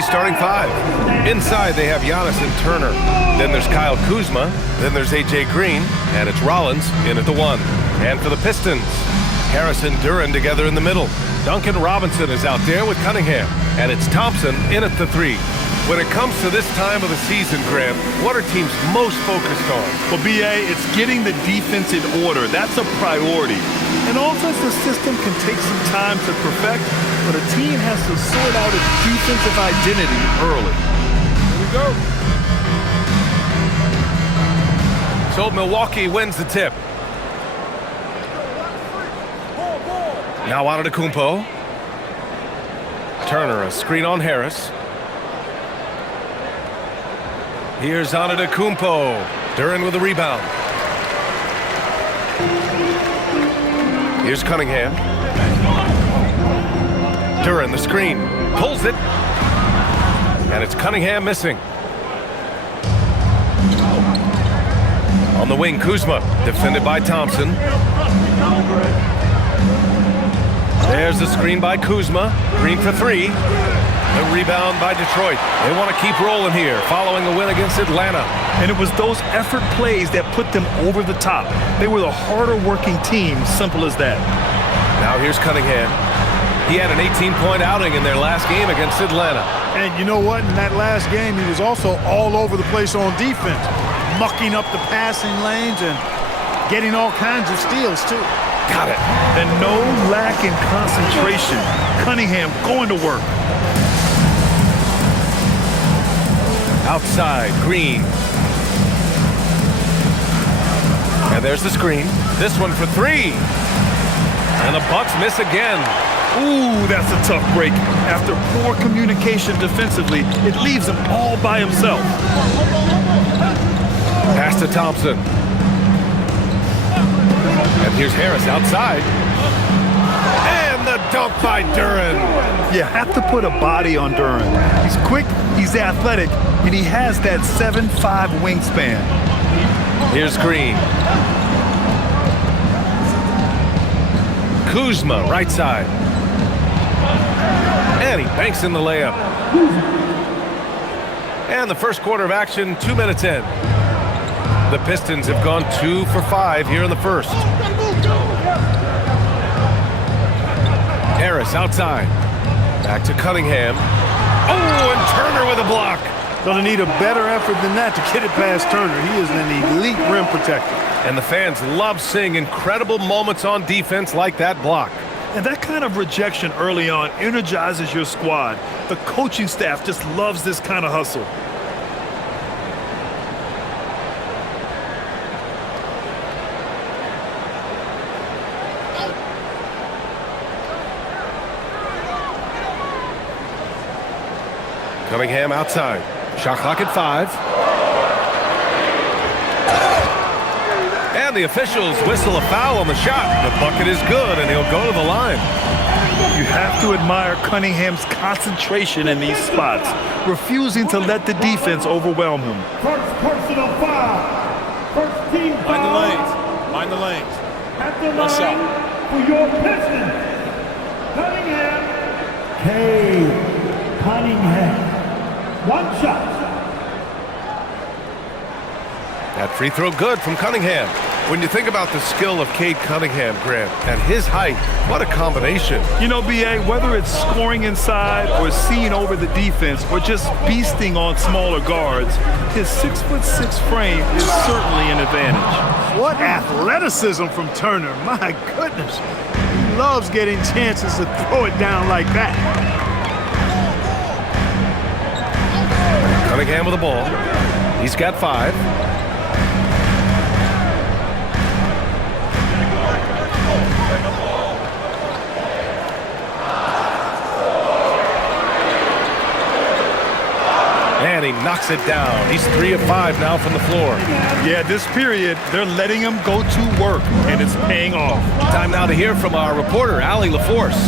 Milwaukee starting five. Inside, they have Giannis and Turner. Then there's Kyle Kuzma. Then there's A.J. Green. And it's Rollins in at the 1. And for the Pistons, Harris and Duren together in the middle. Duncan Robinson is out there with Cunningham. And it's Thompson in at the 3. When it comes to this time of the season, Grant, what are teams most focused on? Well, B.A., it's getting the defense in order. That's a priority. An offensive system can take some time to perfect, but a team has to sort out its defensive identity early. Here we go. So Milwaukee wins the tip. Now Antetokounmpo. Turner, a screen on Harris. Here's Antetokounmpo. Duren with a rebound. Here's Cunningham. Duren, the screen. Pulls it. And it's Cunningham missing. On the wing, Kuzma. Defended by Thompson. There's the screen by Kuzma. Green for 3. The rebound by Detroit. They want to keep rolling here, following a win against Atlanta. And it was those effort plays that put them over the top. They were the harder working team, simple as that. Now here's Cunningham. He had an 18-point outing in their last game against Atlanta. And you know what? In that last game, he was also all over the place on defense, mucking up the passing lanes and getting all kinds of steals, too. Got it. And no lack in concentration. Cunningham going to work. Outside, Green. And there's the screen. This one for 3. And the Bucks miss again. Ooh, that's a tough break. After poor communication defensively, it leaves him all by himself. Pass to Thompson. And here's Harris outside. And the dunk by Duren. You have to put a body on Duren. He's quick, he's athletic, and he has that 7'5" wingspan. Here's Green. Kuzma, right side. And he banks in the layup. And the first quarter of action, 2 minutes in. The Pistons have gone 2 for 5 here in the first. Harris outside. Back to Cunningham. Oh, and Turner with a block. Gonna need a better effort than that to get it past Turner. He is an elite rim protector. And the fans love seeing incredible moments on defense like that block. And that kind of rejection early on energizes your squad. The coaching staff just loves this kind of hustle. Cunningham outside. Shot clock at 5. And the officials whistle a foul on the shot. The bucket is good, and he'll go to the line. You have to admire Cunningham's concentration in these spots, refusing to let the defense overwhelm him. First personal foul. First team foul. Mind the lanes. Mind the lanes. At the One shot. line for your Pistons. Cunningham. Cunningham. 1 shot. That free throw good from Cunningham. When you think about the skill of Cade Cunningham, Grant, and his height, what a combination. You know, B.A., whether it's scoring inside or seeing over the defense or just beasting on smaller guards, his 6'6" frame is certainly an advantage. What athleticism from Turner. My goodness. He loves getting chances to throw it down like that. Cunningham with the ball. He's got 5. And he knocks it down. He's 3 of 5 now from the floor. Yeah, this period, they're letting him go to work, and it's paying off. Time now to hear from our reporter, Allie LaForce.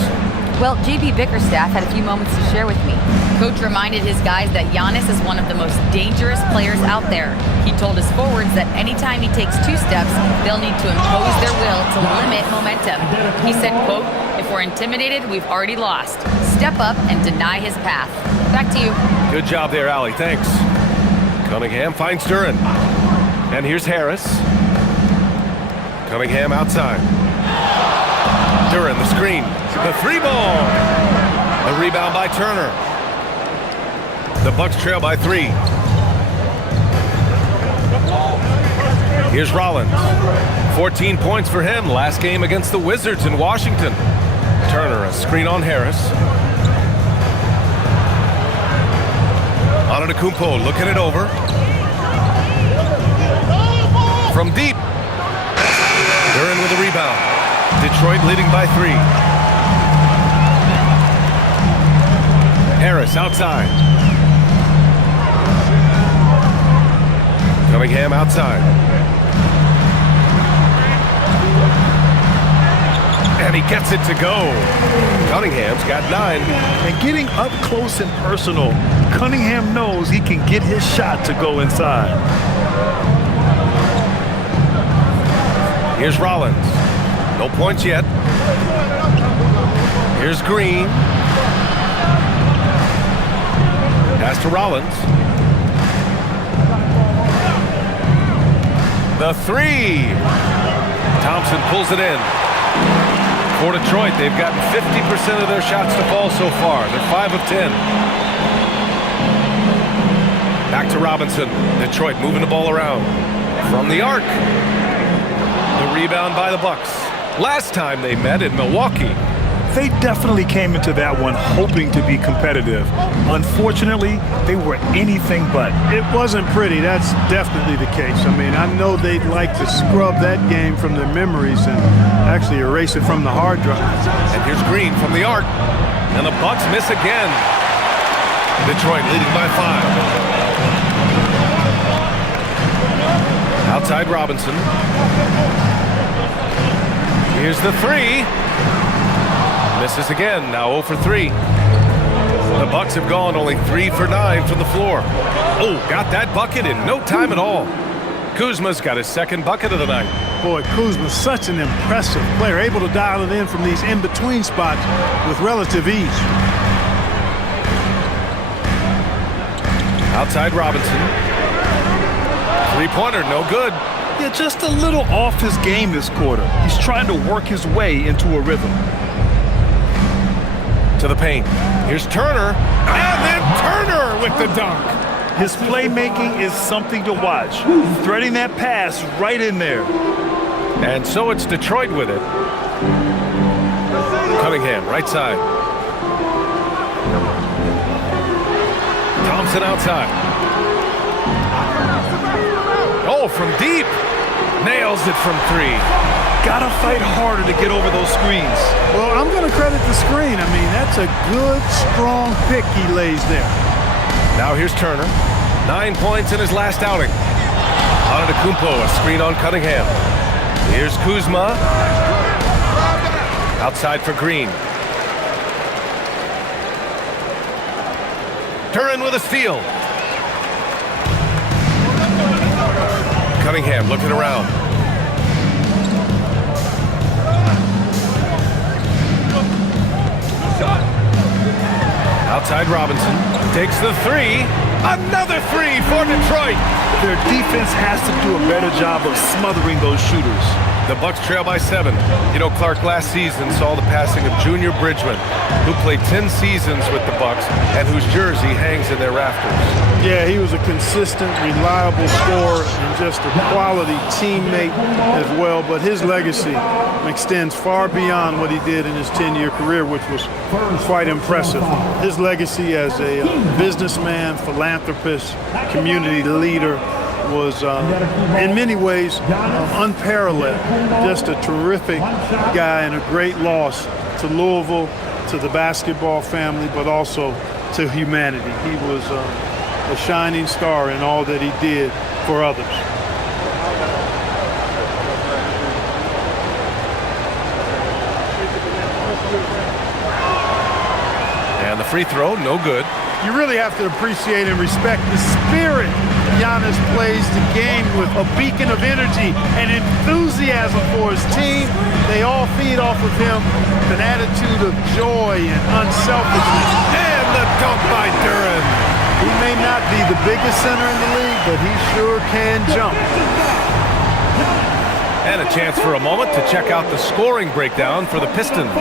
Well, JB Bickerstaff had a few moments to share with me. Coach reminded his guys that Giannis is one of the most dangerous players out there. He told his forwards that anytime he takes 2 steps, they'll need to impose their will to limit momentum. He said, quote, "If we're intimidated, we've already lost. Step up and deny his path." Back to you. Good job there, Allie. Thanks. Cunningham finds Duran. And here's Harris. Cunningham outside. Duran, the screen. The three ball. The rebound by Turner. The Bucks trail by 3. Here's Rollins. 14 points for him. Last game against the Wizards in Washington. Turner, a screen on Harris. Antetokounmpo looking it over. From deep. Duran with a rebound. Detroit leading by 3. Harris outside. Cunningham outside. And he gets it to go. Cunningham's got 9. And getting up close and personal, Cunningham knows he can get his shot to go inside. Here's Rollins. No points yet. Here's Green. Pass to Rollins. The 3. Thompson pulls it in. For Detroit, they've gotten 50% of their shots to fall so far. They're 5 of 10. Back to Robinson. Detroit moving the ball around. From the arc. The rebound by the Bucks. Last time they met in Milwaukee. They definitely came into that one hoping to be competitive. Unfortunately, they were anything but. It wasn't pretty. That's definitely the case. I mean, I know they'd like to scrub that game from their memories and actually erase it from the hard drive. And here's Green from the arc. And the Bucks miss again. Detroit leading by 5. Outside Robinson. Here's the 3. Misses again, now 0 for 3. The Bucks have gone only 3 for 9 from the floor. Oh, got that bucket in no time at all. Kuzma's got his second bucket of the night. Boy, Kuzma's such an impressive player, able to dial it in from these in-between spots with relative ease. Outside Robinson. Three-pointer, no good. Yeah, just a little off his game this quarter. He's trying to work his way into a rhythm. To the paint. Here's Turner. And then Turner with the dunk. His playmaking is something to watch. Threading that pass right in there. And so it's Detroit with it. Cunningham, right side. Thompson outside. Oh, from deep. Nails it from 3. Gotta fight harder to get over those screens. Well, I'm going to credit the screen. I mean, that's a good, strong pick he lays there. Now here's Turner. 9 points in his last outing. Antetokounmpo, a screen on Cunningham. Here's Kuzma. Outside for Green. Duran with a steal. Cunningham looking around. Outside Robinson. Takes the 3. Another 3 for Detroit. Their defense has to do a better job of smothering those shooters. The Bucks trail by 7. You know, Clark last season saw the passing of Junior Bridgman, who played 10 seasons with the Bucks and whose jersey hangs in their rafters. Yeah, he was a consistent, reliable scorer and just a quality teammate as well. But his legacy extends far beyond what he did in his 10-year career, which was quite impressive. His legacy as a businessman, philanthropist, community leader was in many ways unparalleled. Just a terrific guy and a great loss to Louisville, to the basketball family, but also to humanity. He was a shining star in all that he did for others. And the free throw, no good. You really have to appreciate and respect the spirit Giannis plays the game with, a beacon of energy and enthusiasm for his team. They all feed off of him with an attitude of joy and unselfishness. And the dunk by Duren. He may not be the biggest center in the league, but he sure can jump. And a chance for a moment to check out the scoring breakdown for the Pistons.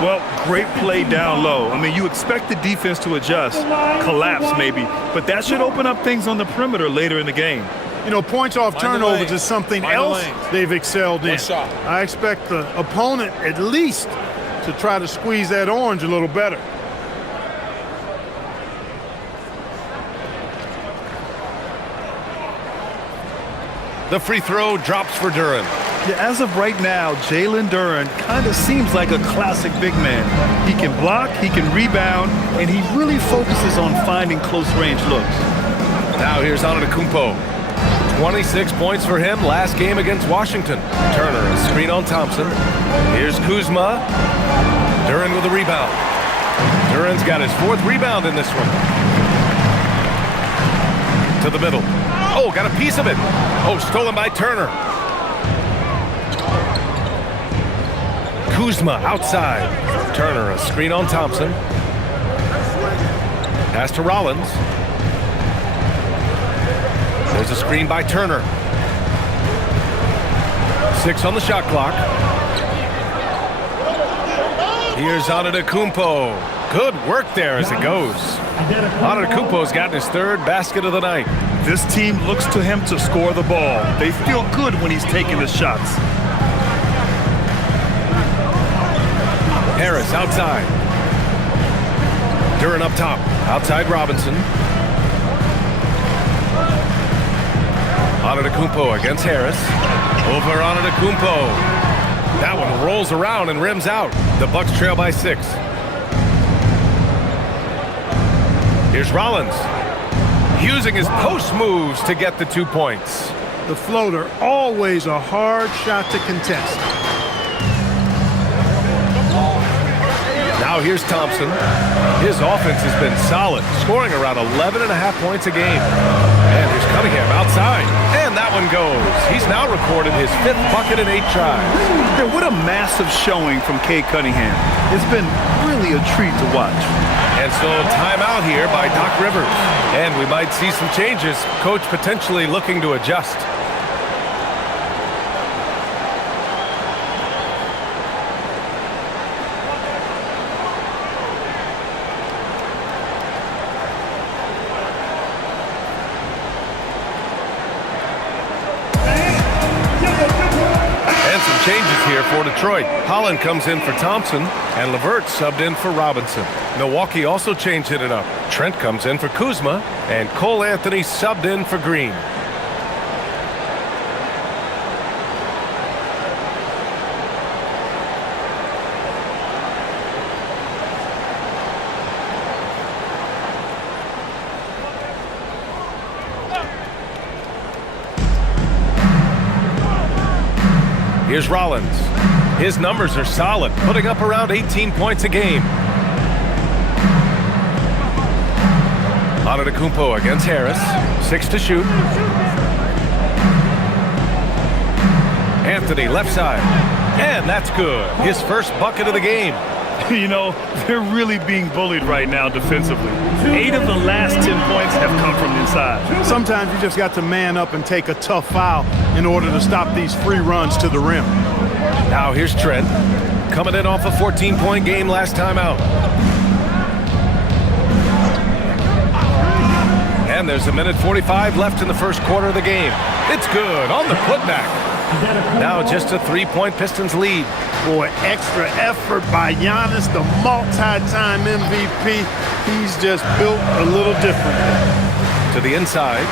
Well, great play down low. I mean, you expect the defense to adjust, collapse maybe, but that should open up things on the perimeter later in the game. You know, points off turnovers is something else they've excelled in. I expect the opponent at least to try to squeeze that orange a little better. The free throw drops for Duren. Yeah, as of right now, Jalen Duren kind of seems like a classic big man. He can block, he can rebound, and he really focuses on finding close-range looks. Now here's Antetokounmpo. 26 points for him last game against Washington. Turner, a screen on Thompson. Here's Kuzma. Duren with a rebound. Duren's got his 4th rebound in this one. To the middle. Oh, got a piece of it. Oh, stolen by Turner. Kuzma outside. Turner, a screen on Thompson. Pass to Rollins. There's a screen by Turner. 6 on the shot clock. Here's Antetokounmpo. Good work there as it goes. Antetokounmpo's gotten his 3rd basket of the night. This team looks to him to score the ball. They feel good when he's taking the shots. Harris outside. Duren up top. Outside Robinson. Antetokounmpo against Harris. Over Antetokounmpo. That one rolls around and rims out. The Bucks trail by 6. Here's Rollins. Using his post moves to get the 2 points. The floater, always a hard shot to contest. Now here's Thompson. His offense has been solid, scoring around 11.5 points a game. And here's Cunningham outside. And that one goes. He's now recorded his 5th bucket in 8 tries. Yeah, what a massive showing from Cade Cunningham. It's been really a treat to watch. And so timeout here by Doc Rivers. And we might see some changes. Coach potentially looking to adjust. Changes here for Detroit. Holland comes in for Thompson, and LeVert subbed in for Robinson. Milwaukee also changed it up. Trent comes in for Kuzma, and Cole Anthony subbed in for Green. Here's Rollins. His numbers are solid, putting up around 18 points a game. Antetokounmpo against Harris. 6 to shoot. Anthony left side. And that's good. His 1st bucket of the game. You know, they're really being bullied right now defensively. 8 of the last 10 points have come from inside. Sometimes you just got to man up and take a tough foul in order to stop these free runs to the rim. Now here's Trent, coming in off a 14-point game last time out. And there's 1:45 left in the 1st quarter of the game. It's good on the putback. Now just a 3-point Pistons lead. Boy, extra effort by Giannis, the multi-time MVP. He's just built a little different. To the inside.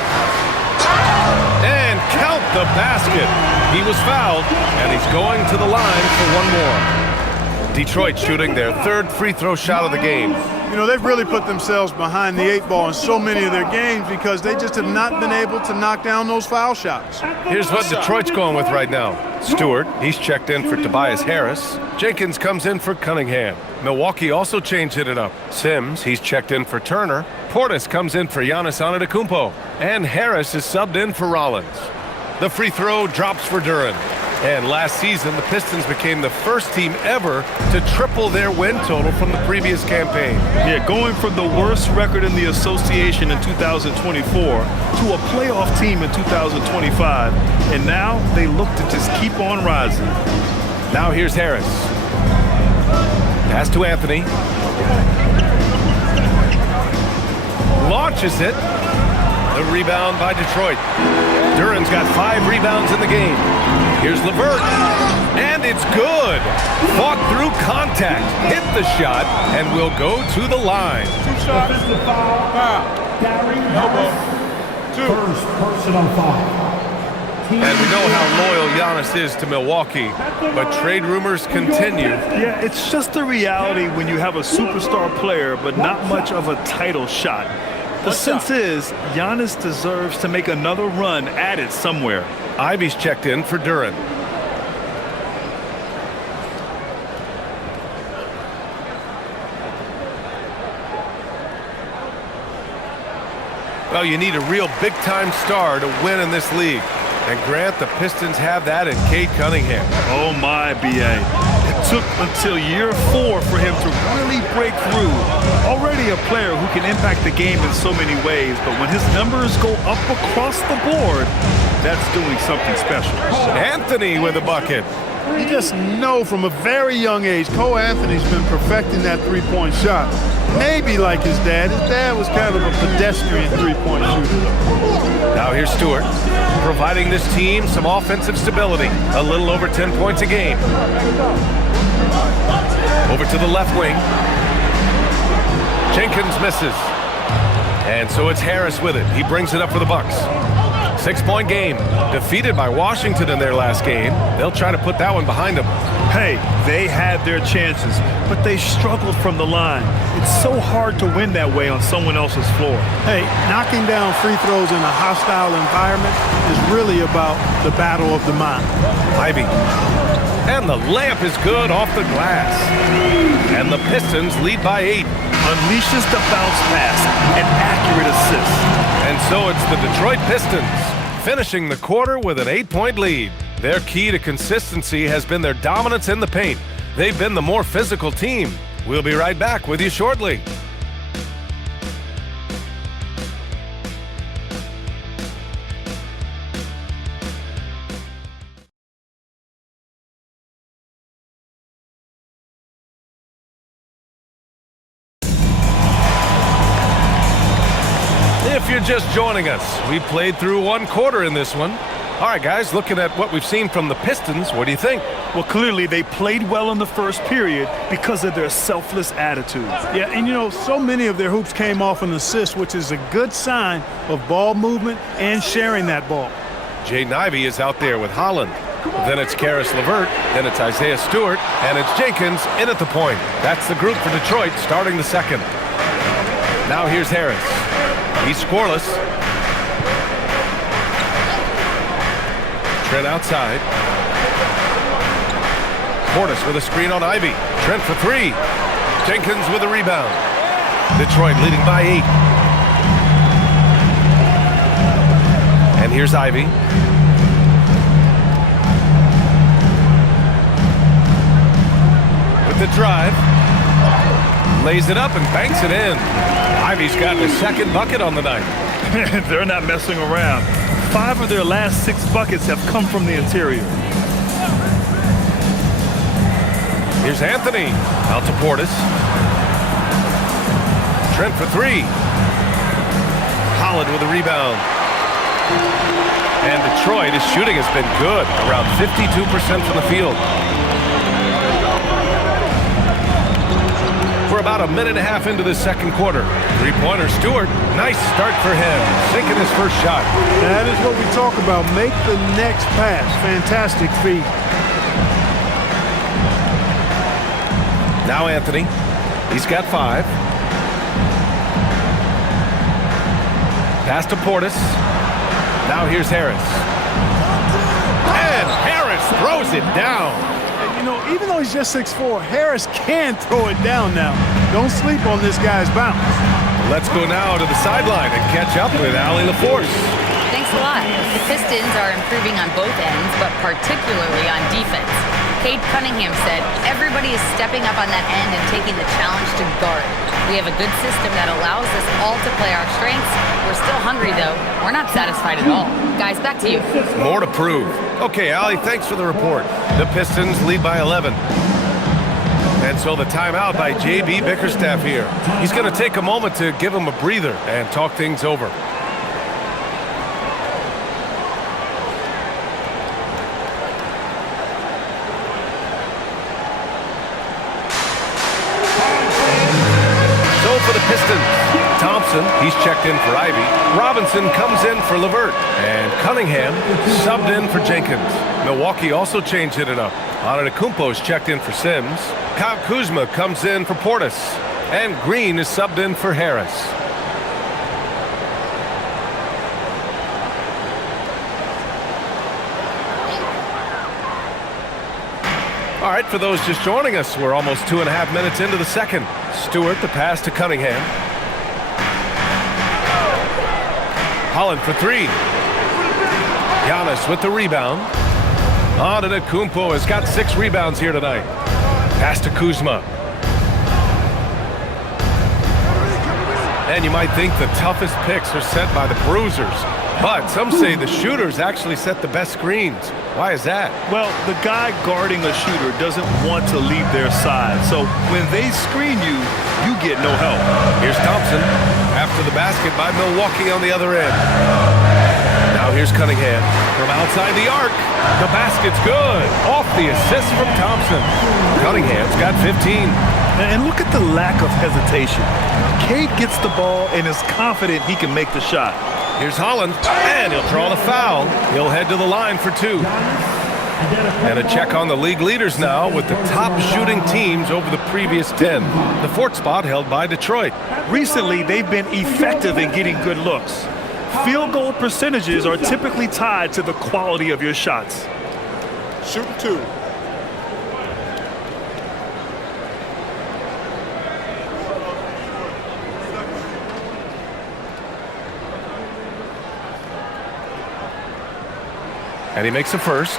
And count the basket. He was fouled, and he's going to the line for one more. Detroit shooting their 3rd free throw shot of the game. You know, they've really put themselves behind the 8 ball in so many of their games because they just have not been able to knock down those foul shots. Here's what Detroit's going with right now. Stewart, he's checked in for Tobias Harris. Jenkins comes in for Cunningham. Milwaukee also changed it up. Sims, he's checked in for Turner. Portis comes in for Giannis Antetokounmpo. And Harris is subbed in for Rollins. The free throw drops for Duren. And last season, the Pistons became the first team ever to triple their win total from the previous campaign. Yeah, going from the worst record in the association in 2024 to a playoff team in 2025. And now they look to just keep on rising. Now here's Harris. Pass to Anthony. Launches it. The rebound by Detroit. Duren's got 5 rebounds in the game. Here's LeVert. And it's good. Fought through contact. Hit the shot and will go to the line. 2 shots. Foul. Elbow. 2. First personal foul. And we know how loyal Giannis is to Milwaukee, but trade rumors continue. Yeah, it's just the reality when you have a superstar player but not much of a title shot. The sense is Giannis deserves to make another run at it somewhere. Ivy's checked in for Duren. Well, you need a real big-time star to win in this league. And Grant, the Pistons have that in Cade Cunningham. Oh my, B.A. It took until year 4 for him to really break through. Already a player who can impact the game in so many ways, but when his numbers go up across the board, that's doing something special. Anthony with a bucket. You just know from a very young age, Cole Anthony's been perfecting that 3-point shot. Maybe like his dad. His dad was kind of a pedestrian 3-point shooter. Now here's Stewart, providing this team some offensive stability. A little over 10 points a game. Over to the left wing. Jenkins misses. And so it's Harris with it. He brings it up for the Bucks. 6-point game. Defeated by Washington in their last game. They'll try to put that one behind them. Hey, they had their chances, but they struggled from the line. It's so hard to win that way on someone else's floor. Hey, knocking down free throws in a hostile environment is really about the battle of the mind. Ivy. And the layup is good off the glass. And the Pistons lead by 8. Unleashes the bounce pass, an accurate assist. And so it's the Detroit Pistons finishing the quarter with an 8-point lead. Their key to consistency has been their dominance in the paint. They've been the more physical team. We'll be right back with you shortly. If you're just joining us, we played through 1 quarter in this one. All right, guys, looking at what we've seen from the Pistons, what do you think? Well, clearly they played well in the first period because of their selfless attitude. Yeah, and you know, so many of their hoops came off an assist, which is a good sign of ball movement and sharing that ball. Jaden Ivey is out there with Holland. Then it's Karis LeVert, then it's Isaiah Stewart, and it's Jenkins in at the point. That's the group for Detroit starting the second. Now here's Harris. He's scoreless. Trent outside. Portis with a screen on Ivy. Trent for 3. Jenkins with a rebound. Detroit leading by 8. And here's Ivy. With the drive. Lays it up and banks it in. Ivy's gotten his 2nd bucket on the night. They're not messing around. 5 of their last 6 buckets have come from the interior. Here's Anthony. Out to Portis. Trent for 3. Holland with a rebound. And Detroit, his shooting has been good. Around 52% from the field. We're about a minute and a half into the second quarter. 3-pointer Stewart. Nice start for him. Sinking his first shot. That is what we talk about. Make the next pass. Fantastic feed. Now Anthony. He's got 5. Pass to Portis. Now here's Harris. And Harris throws it down. You know, even though he's just 6'4", Harris can throw it down now. Don't sleep on this guy's bounce. Let's go now to the sideline and catch up with Allie LaForce. Thanks a lot. The Pistons are improving on both ends, but particularly on defense. Cade Cunningham said, everybody is stepping up on that end and taking the challenge to guard. We have a good system that allows us all to play our strengths. We're still hungry, though. We're not satisfied at all. Guys, back to you. More to prove. Okay, Allie, thanks for the report. The Pistons lead by 11. And so the timeout by J.B. Bickerstaff here. He's going to take a moment to give him a breather and talk things over. For the Pistons, Thompson, he's checked in for Ivy. Robinson comes in for LeVert. And Cunningham subbed in for Jenkins. Milwaukee also changed it up. Antetokounmpo's checked in for Sims. Kyle Kuzma comes in for Portis. And Green is subbed in for Harris. All right, for those just joining us, we're almost 2.5 minutes into the second. Stewart, the pass to Cunningham. Holland for three. Giannis with the rebound. Antetokounmpo has got 6 rebounds here tonight. Pass to Kuzma. And you might think the toughest picks are set by the bruisers. But some say the shooters actually set the best screens. Why is that? Well, the guy guarding a shooter doesn't want to leave their side. So when they screen you, you get no help. Here's Thompson after the basket by Milwaukee on the other end. Now here's Cunningham from outside the arc. The basket's good. Off the assist from Thompson. Cunningham's got 15. And look at the lack of hesitation. Cade gets the ball and is confident he can make the shot. Here's Holland, and he'll draw the foul. He'll head to the line for 2. And a check on the league leaders now with the top shooting teams over the previous 10. The 4th spot held by Detroit. Recently, they've been effective in getting good looks. Field goal percentages are typically tied to the quality of your shots. Shooting 2. And he makes the first.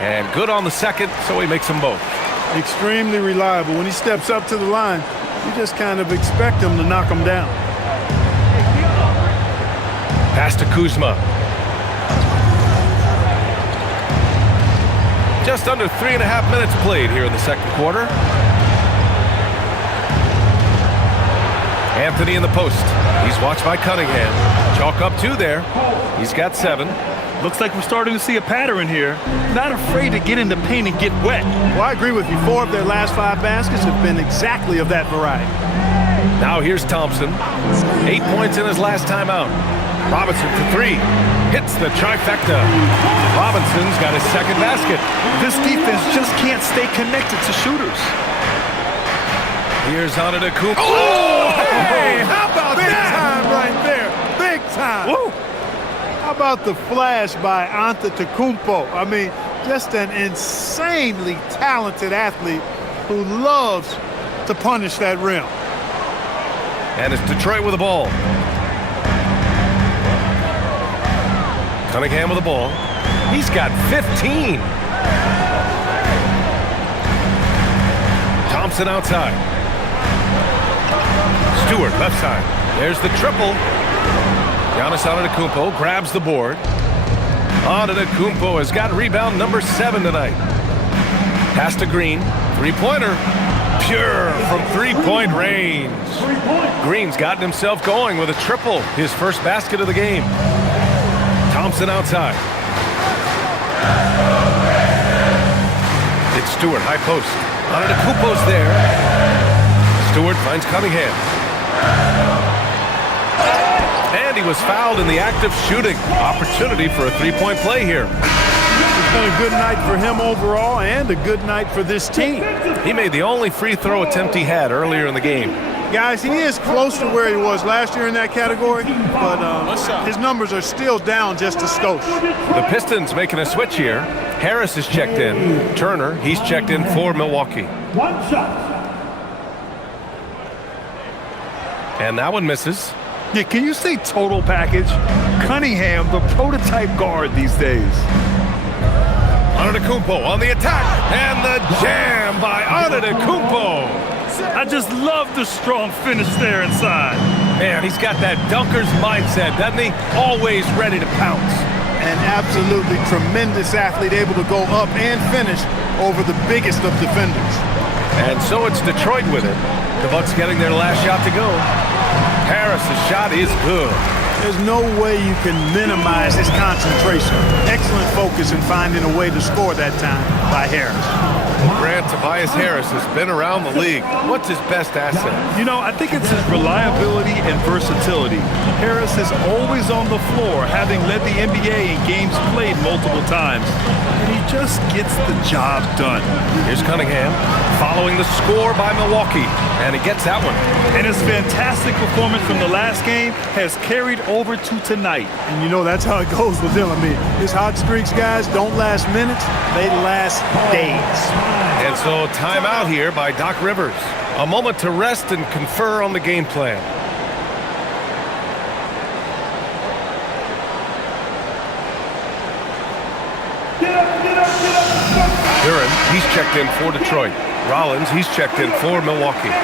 And good on the second, so he makes them both. Extremely reliable. When he steps up to the line, you just kind of expect him to knock him down. Pass to Kuzma. Just under 3.5 minutes played here in the second quarter. Anthony in the post. He's watched by Cunningham. Chalk up 2 there. He's got 7. Looks like we're starting to see a pattern here. Not afraid to get in the paint and get wet. Well, I agree with you. 4 of their last 5 baskets have been exactly of that variety. Now here's Thompson. 8 points in his last time out. Robinson for 3. Hits the trifecta. Robinson's got his second basket. This defense just can't stay connected to shooters. Here's Antetokounmpo. Oh, hey, how about big time right there? Big time. Woo. How about the flash by Antetokounmpo? I mean, just an insanely talented athlete who loves to punish that rim. And it's Detroit with the ball. Cunningham with the ball. He's got 15. Thompson outside. Stewart left side. There's the triple. Giannis Antetokounmpo grabs the board. Antetokounmpo has got rebound number 7 tonight. Pass to Green. 3-pointer. Pure from 3-point range. Green's gotten himself going with a triple. His first basket of the game. Thompson outside. It's Stewart, high post. Antetokounmpo's there. Stewart finds Cunningham. And he was fouled in the act of shooting. Opportunity for a three-point play here. It's been a good night for him overall and a good night for this team. He made the only free throw attempt he had earlier in the game. Guys, he is close to where he was last year in that category, but his numbers are still down just a skosh. The Pistons making a switch here. Harris is checked in. Turner, he's checked in for Milwaukee. One shot. And that one misses. Yeah, can you say total package? Cunningham, the prototype guard these days. Antetokounmpo on the attack, and the jam by Antetokounmpo. I just love the strong finish there inside. Man, he's got that dunker's mindset, doesn't he? Always ready to pounce. An absolutely tremendous athlete, able to go up and finish over the biggest of defenders. And so it's Detroit with it. The Bucks getting their last shot to go. Harris's shot is good. There's no way you can minimize his concentration. Excellent focus in finding a way to score that time by Harris. Grant, Tobias Harris has been around the league. What's his best asset? You know, I think it's his reliability and versatility. Harris is always on the floor, having led the NBA in games played multiple times. And he just gets the job done. Here's Cunningham following the score by Milwaukee, and he gets that one. And his fantastic performance from the last game has carried over to tonight. And you know, that's how it goes with him. I mean, his hot streaks, guys, don't last minutes, they last days. And so timeout here by Doc Rivers. A moment to rest and confer on the game plan. Duran, he's checked in for Detroit. Rollins, he's checked in for Milwaukee.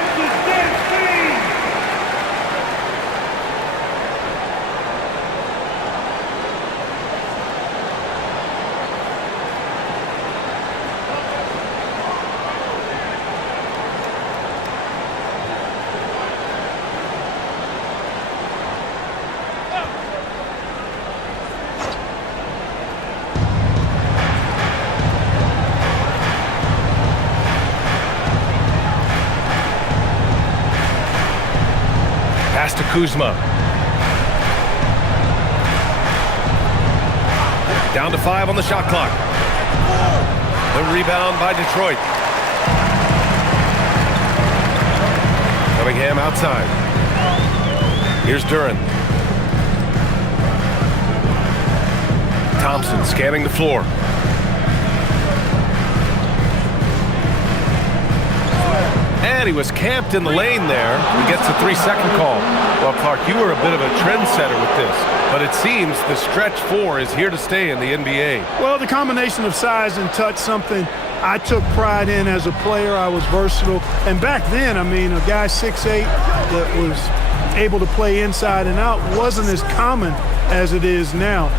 Pass to Kuzma. Down to 5 on the shot clock. The rebound by Detroit. Cunningham outside. Here's Duran. Thompson scanning the floor. And he was camped in the lane there. He gets a 3-second call. Well, Clark, you were a bit of a trendsetter with this, but it seems the stretch 4 is here to stay in the NBA. Well, the combination of size and touch, something I took pride in as a player. I was versatile. And back then, I mean, a guy 6'8" that was able to play inside and out wasn't as common as it is now.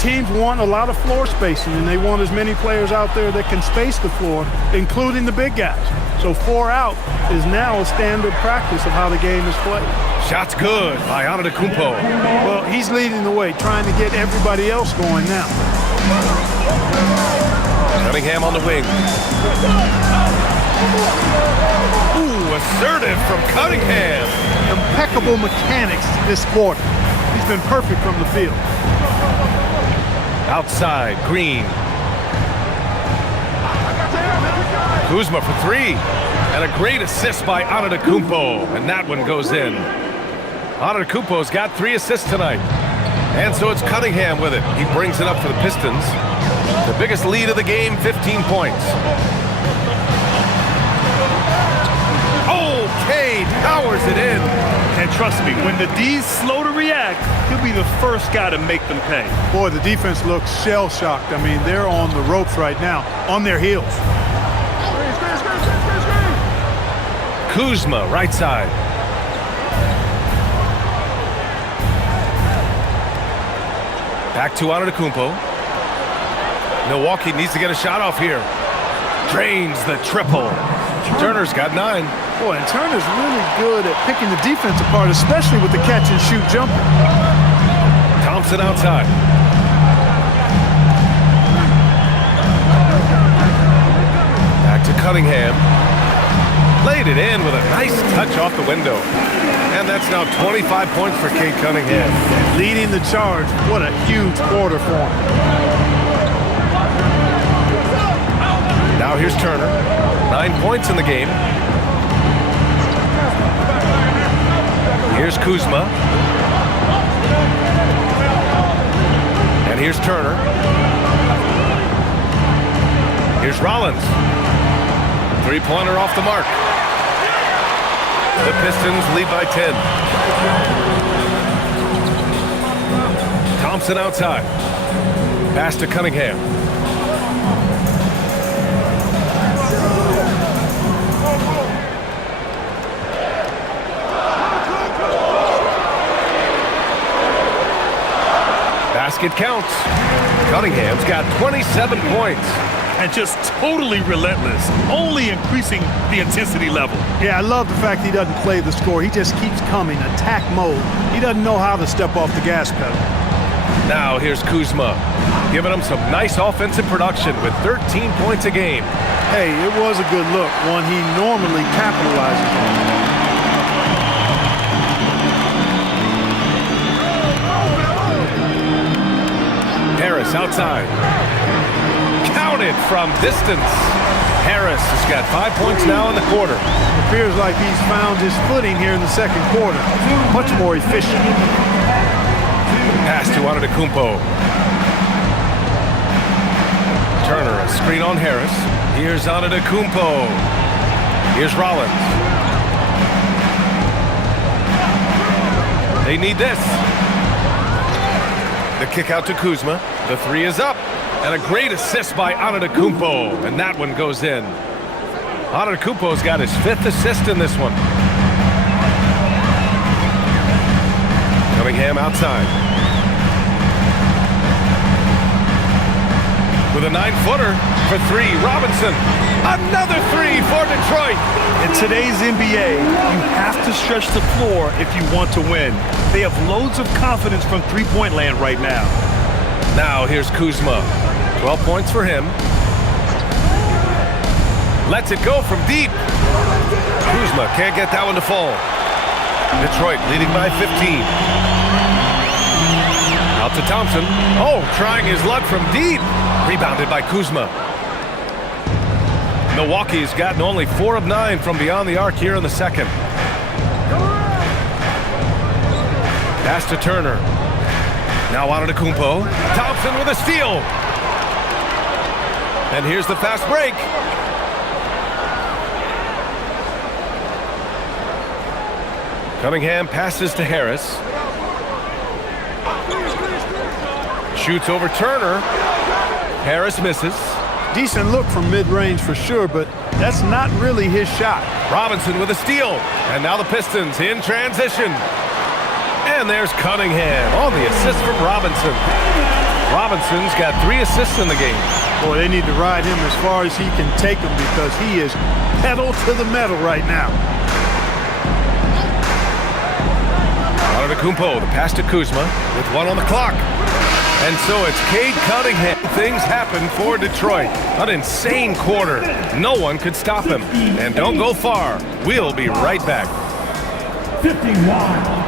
Teams want a lot of floor spacing, and they want as many players out there that can space the floor, including the big guys. So 4 out is now a standard practice of how the game is played. Shot's good by Antetokounmpo. Well, he's leading the way, trying to get everybody else going now. Cunningham on the wing. Ooh, assertive from Cunningham. Impeccable mechanics this quarter. He's been perfect from the field. Outside, Green. Kuzma for 3. And a great assist by Antetokounmpo. And that one goes in. Antetokounmpo's got 3 assists tonight. And so it's Cunningham with it. He brings it up for the Pistons. The biggest lead of the game, 15 points. Okay, powers it in. And trust me, when the D's slow to react, he'll be the first guy to make them pay. Boy, the defense looks shell-shocked. I mean, they're on the ropes right now, on their heels. Kuzma, right side. Back to Antetokounmpo. Milwaukee needs to get a shot off here. Drains the triple. Turner's got 9. Boy, and Turner's really good at picking the defense apart, especially with the catch-and-shoot jumper. Thompson outside. Back to Cunningham. Laid it in with a nice touch off the window. And that's now 25 points for Cade Cunningham. Leading the charge. What a huge quarter for him. Now here's Turner. 9 points in the game. Here's Kuzma. And here's Turner. Here's Rollins. Three-pointer off the mark. The Pistons lead by 10. Thompson outside. Pass to Cunningham. Basket counts. Cunningham's got 27 points. And just totally relentless, only increasing the intensity level. Yeah, I love the fact he doesn't play the score. He just keeps coming, attack mode. He doesn't know how to step off the gas pedal. Now here's Kuzma, giving him some nice offensive production with 13 points a game. Hey, it was a good look, one he normally capitalizes on. Harris outside. Counted from distance. Harris has got 5 points now in the quarter. Appears like he's found his footing here in the second quarter. Much more efficient. Pass to Antetokounmpo. Turner, a screen on Harris. Here's Antetokounmpo. Here's Rollins. They need this. The kick out to Kuzma. The three is up. And a great assist by Antetokounmpo. And that one goes in. Antetokounmpo's got his 5th assist in this one. Cunningham outside. With a 9-footer for three, Robinson. Another three for Detroit. In today's NBA, you have to stretch the floor if you want to win. They have loads of confidence from three-point land right now. Now here's Kuzma. 12 points for him. Lets it go from deep. Kuzma can't get that one to fall. Detroit leading by 15. Out to Thompson. Oh, trying his luck from deep. Rebounded by Kuzma. Milwaukee's gotten only 4 of 9 from beyond the arc here in the second. Pass to Turner. Now Antetokounmpo. Thompson with a steal. And here's the fast break. Cunningham passes to Harris. Shoots over Turner. Harris misses. Decent look from mid-range for sure, but that's not really his shot. Robinson with a steal. And now the Pistons in transition. And there's Cunningham on the assist from Robinson. Robinson's got 3 assists in the game. Boy, they need to ride him as far as he can take him because he is pedal to the metal right now. Antetokounmpo, the pass to Kuzma with 1 on the clock. And so it's Cade Cunningham. Things happen for Detroit. An insane quarter. No one could stop him. And don't go far. We'll be right back. 51.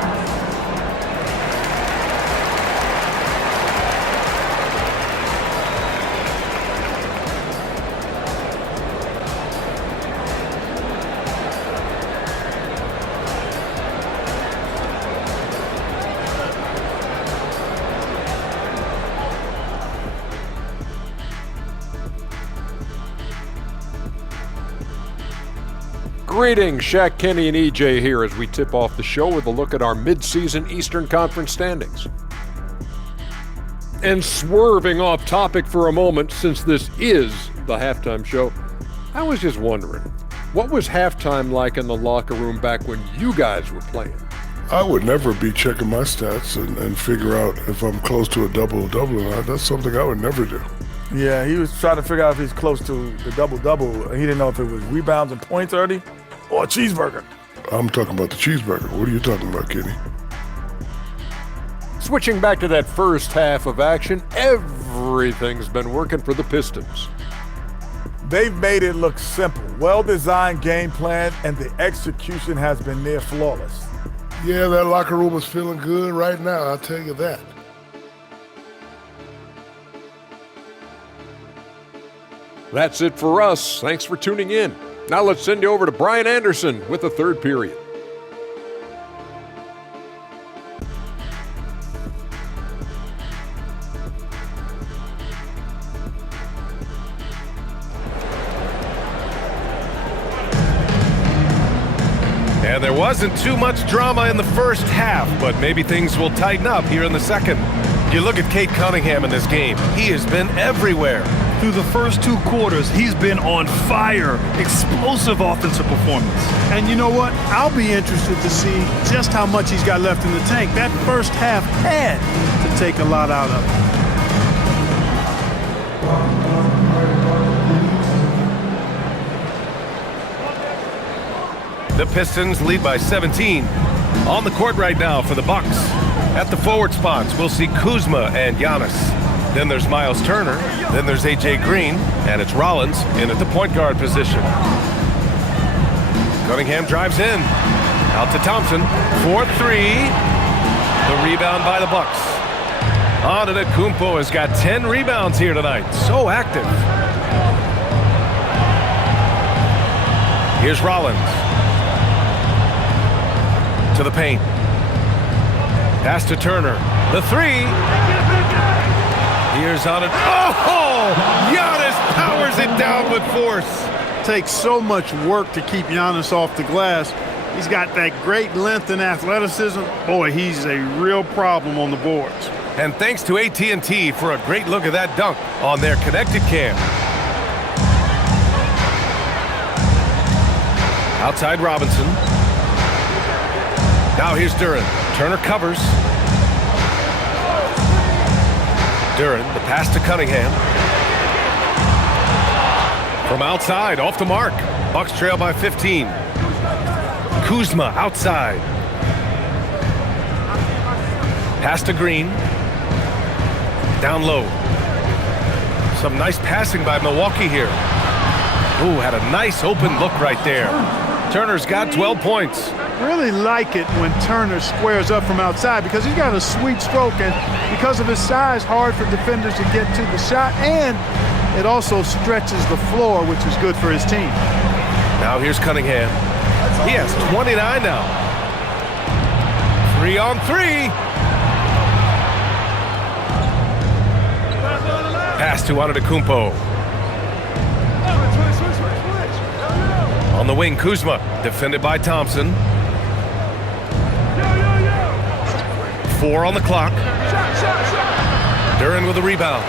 Greetings, Shaq, Kenny, and EJ here as we tip off the show with a look at our mid-season Eastern Conference standings. And swerving off topic for a moment, since this is the halftime show, I was just wondering, what was halftime like in the locker room back when you guys were playing? I would never be checking my stats and figure out if I'm close to a double-double or not. That's something I would never do. Yeah, he was trying to figure out if he's close to the double-double. He didn't know if it was rebounds and points already or a cheeseburger. I'm talking about the cheeseburger. What are you talking about, Kenny? Switching back to that first half of action, everything's been working for the Pistons. They've made it look simple. Well-designed game plan, and the execution has been near flawless. Yeah, that locker room is feeling good right now, I'll tell you that. That's it for us. Thanks for tuning in. Now let's send you over to Brian Anderson with the third period. And there wasn't too much drama in the first half, but maybe things will tighten up here in the second. You look at Cade Cunningham in this game. He has been everywhere. Through the first 2 quarters, he's been on fire. Explosive offensive performance. And you know what? I'll be interested to see just how much he's got left in the tank. That first half had to take a lot out of him. The Pistons lead by 17. On the court right now for the Bucks. At the forward spots, we'll see Kuzma and Giannis. Then there's Miles Turner. Then there's A.J. Green. And it's Rollins in at the point guard position. Cunningham drives in. Out to Thompson. 4-3. The rebound by the Bucks. Antetokounmpo has got 10 rebounds here tonight. So active. Here's Rollins. To the paint. Pass to Turner. The 3. Here's on it. Oh! Giannis powers it down with force. Takes so much work to keep Giannis off the glass. He's got that great length and athleticism. Boy, he's a real problem on the boards. And thanks to AT&T for a great look at that dunk on their connected cam. Outside Robinson. Now here's Duren. Turner covers. Duren, the pass to Cunningham. From outside, off the mark. Bucks trail by 15. Kuzma outside. Pass to Green. Down low. Some nice passing by Milwaukee here. Ooh, had a nice open look right there. Turner's got 12 points. Really like it when Turner squares up from outside because he's got a sweet stroke, and because of his size, hard for defenders to get to the shot, and it also stretches the floor, which is good for his team. Now here's Cunningham. He has 29 now. 3-on-3. Pass to Antetokounmpo. On the wing, Kuzma, defended by Thompson. 4 on the clock. Duren with a rebound.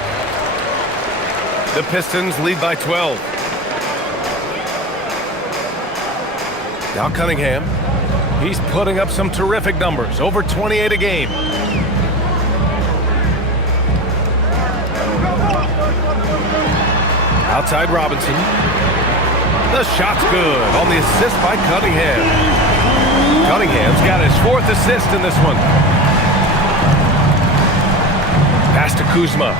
The Pistons lead by 12. Now Cunningham. He's putting up some terrific numbers, over 28 a game. Outside Robinson. The shot's good on the assist by Cunningham. Cunningham's got his 4th assist in this one. Pass to Kuzma.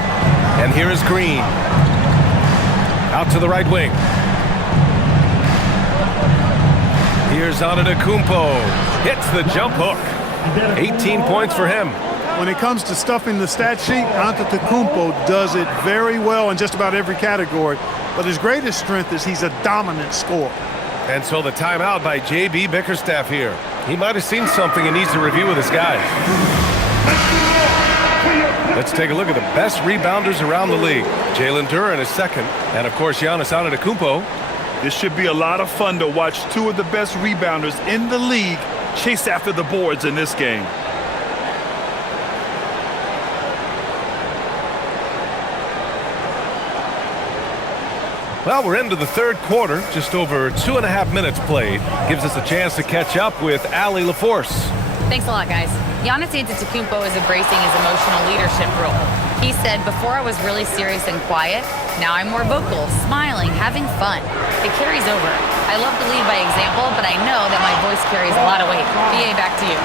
And here is Green. Out to the right wing. Here's Antetokounmpo. Hits the jump hook. 18 points for him. When it comes to stuffing the stat sheet, Antetokounmpo does it very well in just about every category. But his greatest strength is he's a dominant scorer. And so the timeout by J.B. Bickerstaff here. He might have seen something he needs to review with his guys. Let's take a look at the best rebounders around the league. Jalen Duren is second. And, of course, Giannis Antetokounmpo. This should be a lot of fun to watch 2 of the best rebounders in the league chase after the boards in this game. Well, we're into the third quarter. Just over 2.5 minutes played. Gives us a chance to catch up with Allie LaForce. Thanks a lot, guys. Giannis Antetokounmpo is embracing his emotional leadership role. He said, before I was really serious and quiet, now I'm more vocal, smiling, having fun. It carries over. I love to lead by example, but I know that my voice carries a lot of weight. BA, back to you.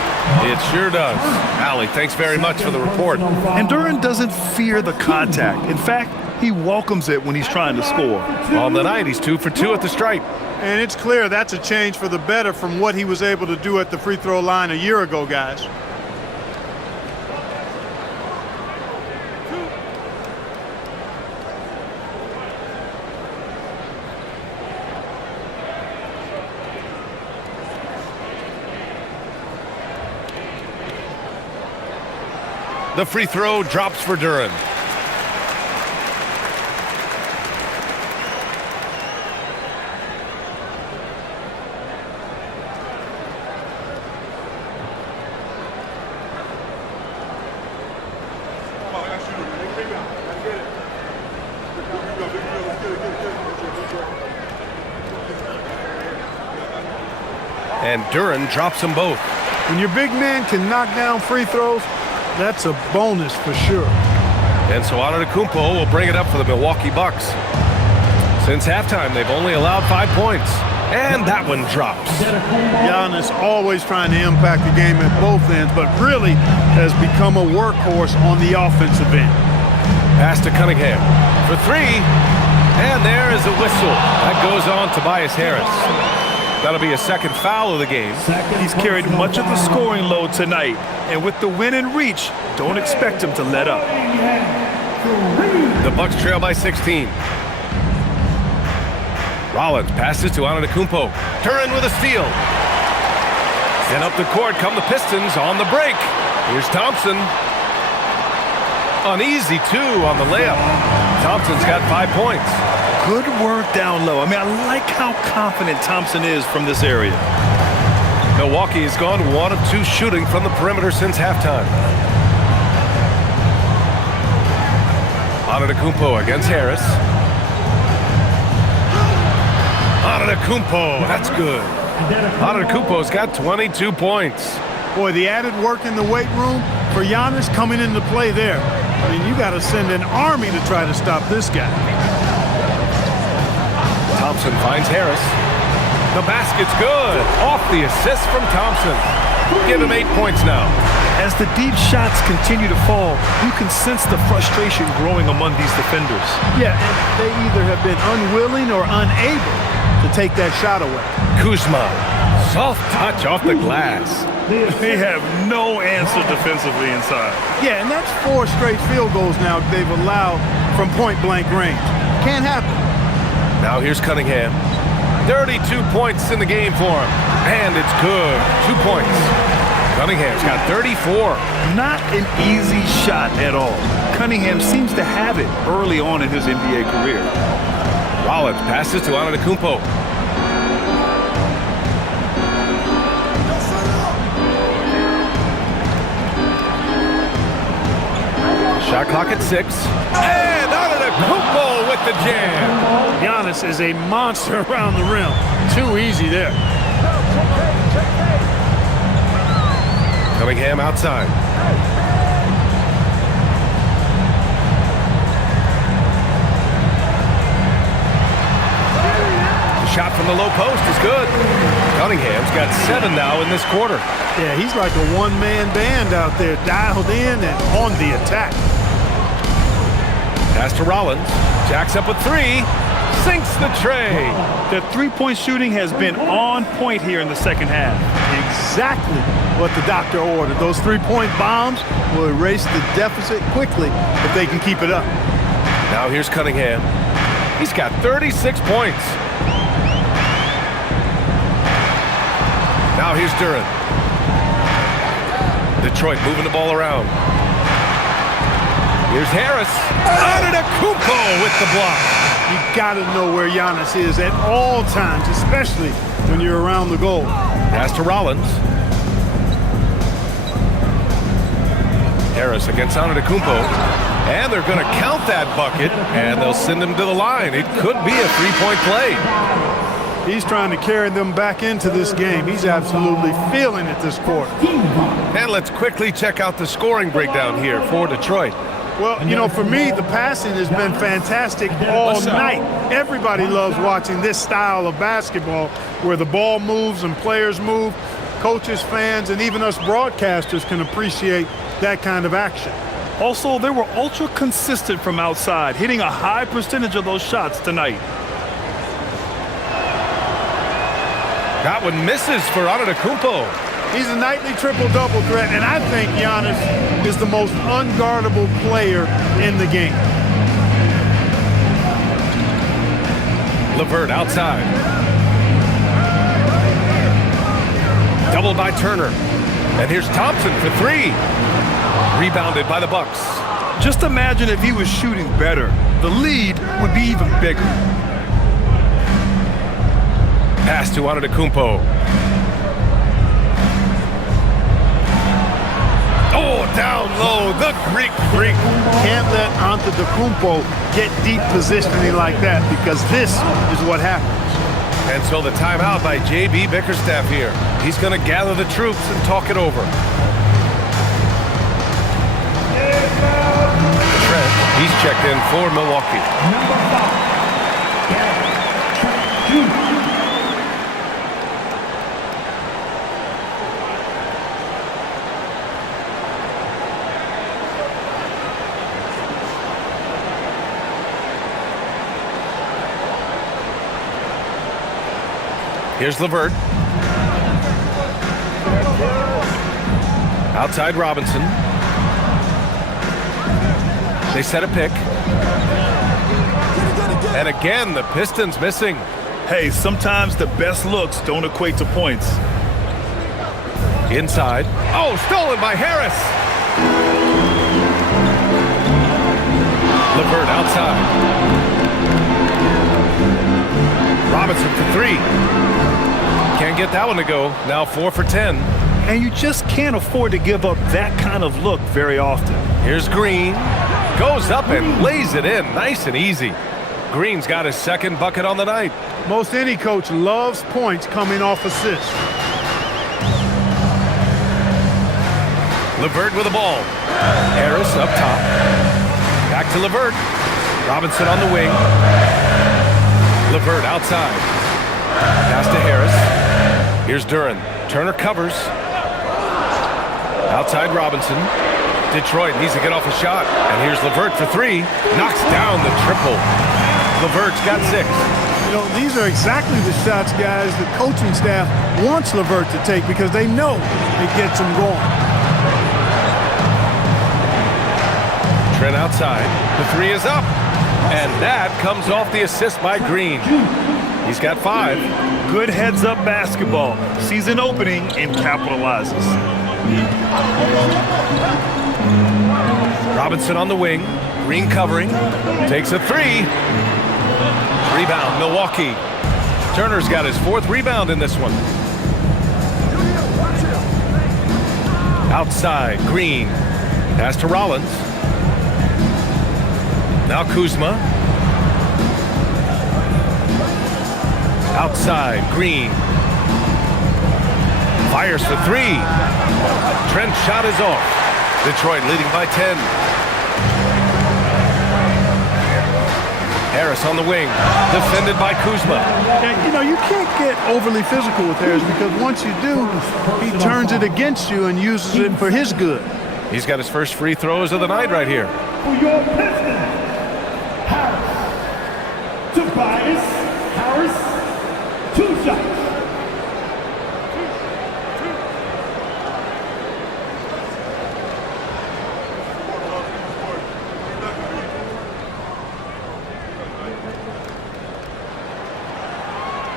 It sure does. Allie, thanks very much for the report. And Duren doesn't fear the contact. In fact, He welcomes it when he's trying to score. On the night, he's 2 for 2 at the stripe. And it's clear that's a change for the better from what he was able to do at the free throw line a year ago, guys. The free throw drops for Duren. And Duren drops them both. When your big man can knock down free throws, that's a bonus for sure. And so Antetokounmpo will bring it up for the Milwaukee Bucks. Since halftime, they've only allowed 5 points. And that one drops. Giannis always trying to impact the game at both ends, but really has become a workhorse on the offensive end. Pass to Cunningham for 3. And there is a whistle. That goes on Tobias Harris. That'll be a second foul of the game. He's carried much of the scoring load tonight, and with the win in reach, don't expect him to let up. The Bucks trail by 16. Rollins passes to Antetokounmpo. Duren with a steal. And up the court come the Pistons on the break. Here's Thompson. An easy 2 on the layup. Thompson's got 5 points. Good work down low. I mean, I like how confident Thompson is from this area. Milwaukee has gone 1 of 2 shooting from the perimeter since halftime. Antetokounmpo against Harris. Antetokounmpo, that's good. Antetokounmpo's got 22 points. Boy, the added work in the weight room for Giannis coming into play there. I mean, you got to send an army to try to stop this guy. Thompson finds Harris. The basket's good. Off the assist from Thompson. Give him 8 points now. As the deep shots continue to fall, you can sense the frustration growing among these defenders. Yeah, and they either have been unwilling or unable to take that shot away. Kuzma, soft touch off the glass. They have no answer defensively inside. Yeah, and that's 4 straight field goals now they've allowed from point-blank range. Can't happen. Now here's Cunningham. 32 points in the game for him. And it's good. 2 points. Cunningham's got 34. Not an easy shot at all. Cunningham seems to have it early on in his NBA career. Rollins passes to Antetokounmpo. Shot clock at 6. And Antetokounmpo with the jam. Giannis is a monster around the rim. Too easy there. Cunningham outside. The shot from the low post is good. Cunningham's got 7 now in this quarter. Yeah, he's like a one-man band out there, dialed in and on the attack. Pass to Rollins. Jacks up with 3. Sinks the tray. The three-point shooting has been on point here in the second half. Exactly what the doctor ordered. Those 3-point bombs will erase the deficit quickly if they can keep it up. Now here's Cunningham. He's got 36 points. Now here's Duren. Detroit moving the ball around. Here's Harris. Antetokounmpo with the block. You got to know where Giannis is at all times, especially when you're around the goal. Pass to Rollins. Harris against Antetokounmpo. And they're going to count that bucket, and they'll send him to the line. It could be a 3-point play. He's trying to carry them back into this game. He's absolutely feeling it this quarter. And let's quickly check out the scoring breakdown here for Detroit. Well, you know, for me, the passing has been fantastic all night. Everybody loves watching this style of basketball where the ball moves and players move. Coaches, fans, and even us broadcasters can appreciate that kind of action. Also, they were ultra consistent from outside, hitting a high percentage of those shots tonight. That one misses for Antetokounmpo. He's a nightly triple-double threat, and I think Giannis is the most unguardable player in the game. LeVert outside. Doubled by Turner. And here's Thompson for three. Rebounded by the Bucks. Just imagine if he was shooting better. The lead would be even bigger. Pass to Antetokounmpo. Oh, down low, the Greek freak. Can't let Antetokounmpo get deep positioning like that, because this is what happens. And so the timeout by J.B. Bickerstaff here. He's going to gather the troops and talk it over. Trent, he's checked in for Milwaukee. Number 5, Here's LeVert. Outside Robinson. They set a pick. And again, the Pistons missing. Hey, sometimes the best looks don't equate to points. Inside. Oh, stolen by Harris. LeVert outside. Robinson for three. Can't get that one to go. Now 4 for 10. And you just can't afford to give up that kind of look very often. Here's Green. Goes up and lays it in. Nice and easy. Green's got his second bucket on the night. Most any coach loves points coming off assists. LeVert with the ball. Harris up top. Back to LeVert. Robinson on the wing. LeVert outside. Pass to Harris. Here's Duren. Turner covers. Outside Robinson. Detroit needs to get off a shot. And here's LeVert for three. Knocks down the triple. LeVert's got 6. You know, these are exactly the shots, guys, the coaching staff wants LeVert to take, because they know it gets him going. Trent outside. The three is up. And that comes off the assist by Green. He's got 5. Good heads-up basketball. Sees an opening and capitalizes. Robinson on the wing. Green covering. Takes a 3. Rebound, Milwaukee. Turner's got his 4th rebound in this one. Outside, Green. Pass to Rollins. Now Kuzma. Outside, Green. Fires for 3. Trent's shot is off. Detroit leading by 10. Harris on the wing. Defended by Kuzma. And, you know, you can't get overly physical with Harris, because once you do, he turns it against you and uses it for his good. He's got his first free throws of the night right here. for your Pistons, Harris. Tobias Harris, 2 shots.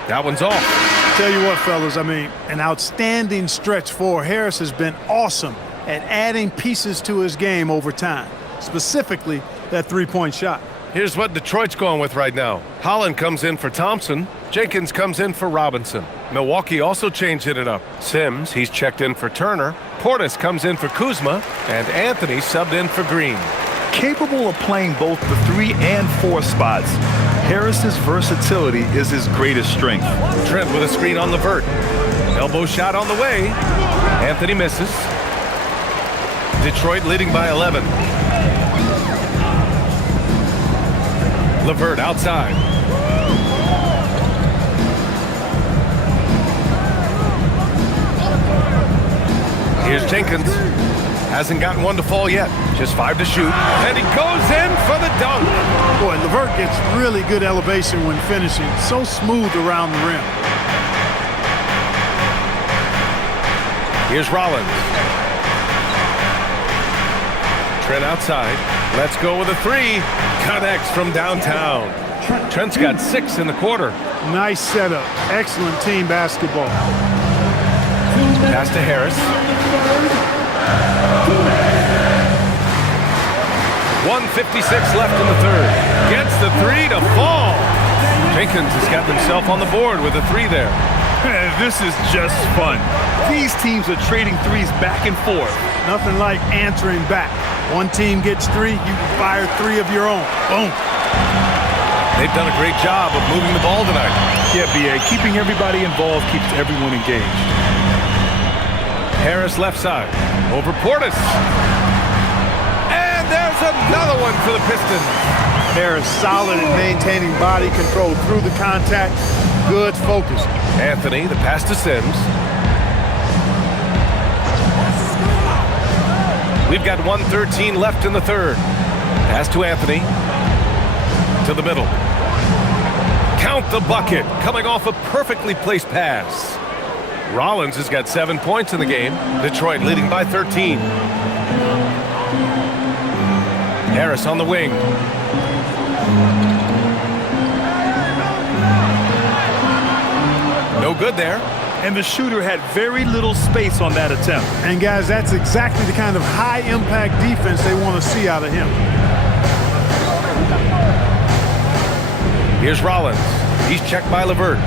That one's off. Tell you what, fellas, I mean, an outstanding stretch for Harris. Has been awesome at adding pieces to his game over time, specifically that three-point shot. Here's what Detroit's going with right now. Holland comes in for Thompson. Jenkins comes in for Robinson. Milwaukee also changing it up. Sims, he's checked in for Turner. Portis comes in for Kuzma. And Anthony subbed in for Green. Capable of playing both the 3 and 4 spots, Harris's versatility is his greatest strength. Trent with a screen on LeVert. Elbow shot on the way. Anthony misses. Detroit leading by 11. LeVert outside. Here's Jenkins. Hasn't gotten one to fall yet. Just 5 to shoot. And he goes in for the dunk. Boy, LeVert gets really good elevation when finishing. So smooth around the rim. Here's Rollins. Trent outside. Let's go with a 3. Connects from downtown. Trent's got 6 in the quarter. Nice setup. Excellent team basketball. Pass to Harris. 1:56 left in the third. Gets the 3 to fall. Jenkins has got himself on the board with a 3 there. This is just fun. These teams are trading threes back and forth. Nothing like answering back. One team gets 3, you fire 3 of your own. Boom. They've done a great job of moving the ball tonight. Yeah, B.A. Keeping everybody involved keeps everyone engaged. Harris left side. Over Portis. And there's another one for the Pistons. Harris solid in maintaining body control through the contact. Good focus. Anthony, the pass to Sims. We've got 1:13 left in the third. Pass to Anthony. To the middle. Count the bucket. Coming off a perfectly placed pass. Rollins has got 7 points in the game. Detroit leading by 13. Harris on the wing. No good there. And the shooter had very little space on that attempt. And guys, that's exactly the kind of high-impact defense they want to see out of him. Here's Rollins. He's checked by LeVert.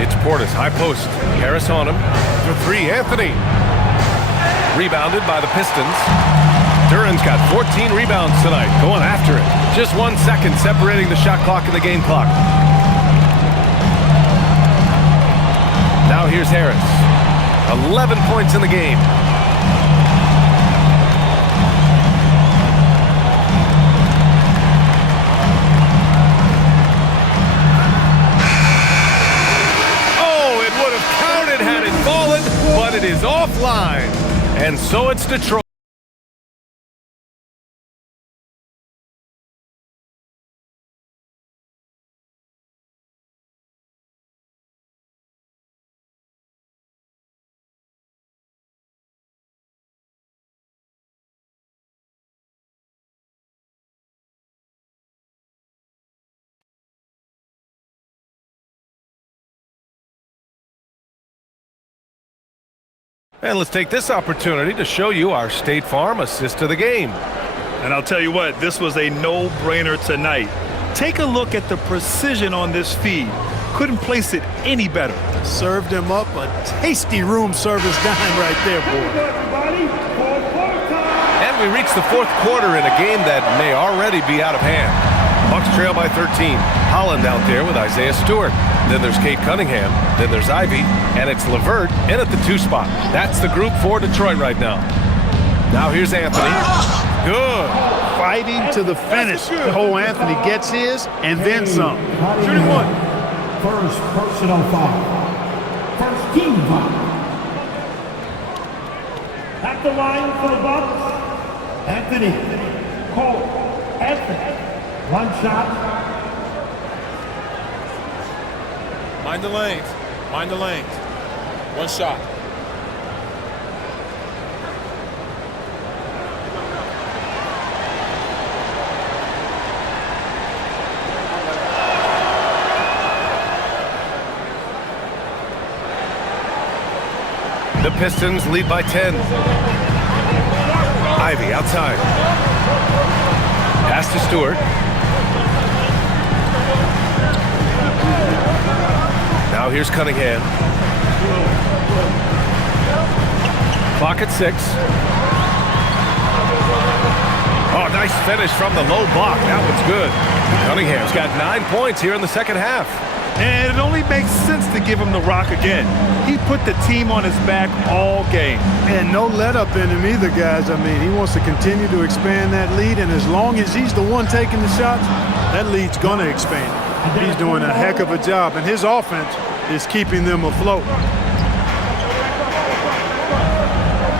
It's Portis, high post. Harris on him. For 3, Anthony. Rebounded by the Pistons. Duran's got 14 rebounds tonight. Going after it. Just 1 second separating the shot clock and the game clock. Now here's Harris. 11 points in the game. Oh, it would have counted had it fallen, but it is offline. And so it's Detroit. And let's take this opportunity to show you our State Farm assist to the game. And I'll tell you what, this was a no-brainer tonight. Take a look at the precision on this feed. Couldn't place it any better. Served him up a tasty room service dime right there, boy. And we reach the fourth quarter in a game that may already be out of hand. Bucks trail by 13. Holland out there with Isaiah Stewart. Then there's Kate Cunningham. Then there's Ivy. And it's LeVert in at the 2 spot. That's the group for Detroit right now. Now here's Anthony. Good. Fighting to the finish. Oh, Anthony gets his and then some. Shooting 1. First personal foul. First team foul. At the line for the Bucks, Anthony. Cole. Anthony. 1 shot. Mind the lanes. Mind the lanes. 1 shot. The Pistons lead by 10. Ivy outside. Pass to Stewart. Now here's Cunningham. Clock at 6. Oh, nice finish from the low block. That one's good. Cunningham's got 9 points here in the second half. And it only makes sense to give him the rock again. He put the team on his back all game. And no let up in him either, guys. I mean, he wants to continue to expand that lead, and as long as he's the one taking the shots, that lead's going to expand. He's doing a heck of a job, and his offense is keeping them afloat.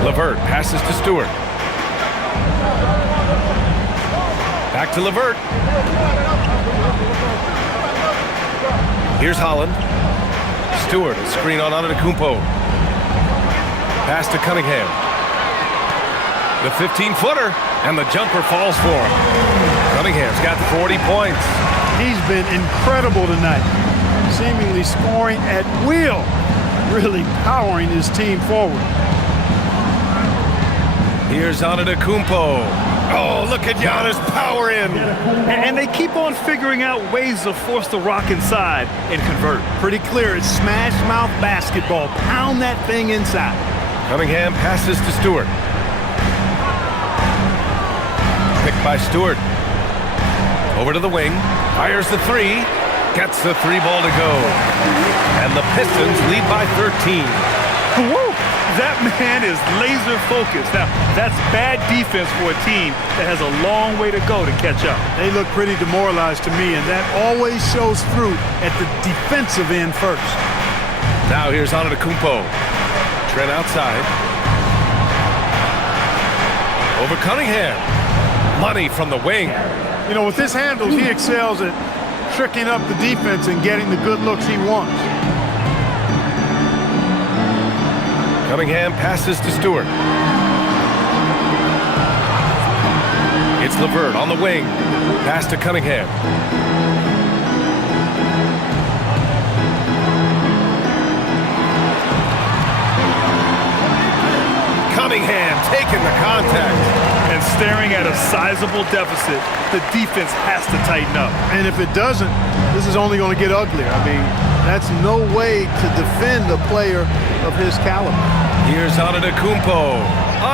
LeVert passes to Stewart. Back to LeVert. Here's Holland. Stewart, a screen on Antetokounmpo. Pass to Cunningham. The 15-footer, and the jumper falls for him. Cunningham's got 40 points. He's been incredible tonight, seemingly scoring at will, really powering his team forward. Here's Antetokounmpo. Oh, look at Giannis power in. And they keep on figuring out ways to force the rock inside and convert. Pretty clear, it's smash mouth basketball. Pound that thing inside. Cunningham passes to Stewart. Picked by Stewart. Over to the wing. Fires the three. Gets the three ball to go. And the Pistons lead by 13. Woo! That man is laser focused. Now, that's bad defense for a team that has a long way to go to catch up. They look pretty demoralized to me, and that always shows through at the defensive end first. Now here's Antetokounmpo. Trent outside. Over Cunningham. Money from the wing. You know, with his handles, he excels at tricking up the defense and getting the good looks he wants. Cunningham passes to Stewart. It's LeVert on the wing. Pass to Cunningham. Cunningham taking the contact. And staring at a sizable deficit, the defense has to tighten up. And if it doesn't, this is only going to get uglier. I mean, that's no way to defend a player of his caliber. Here's Antetokounmpo.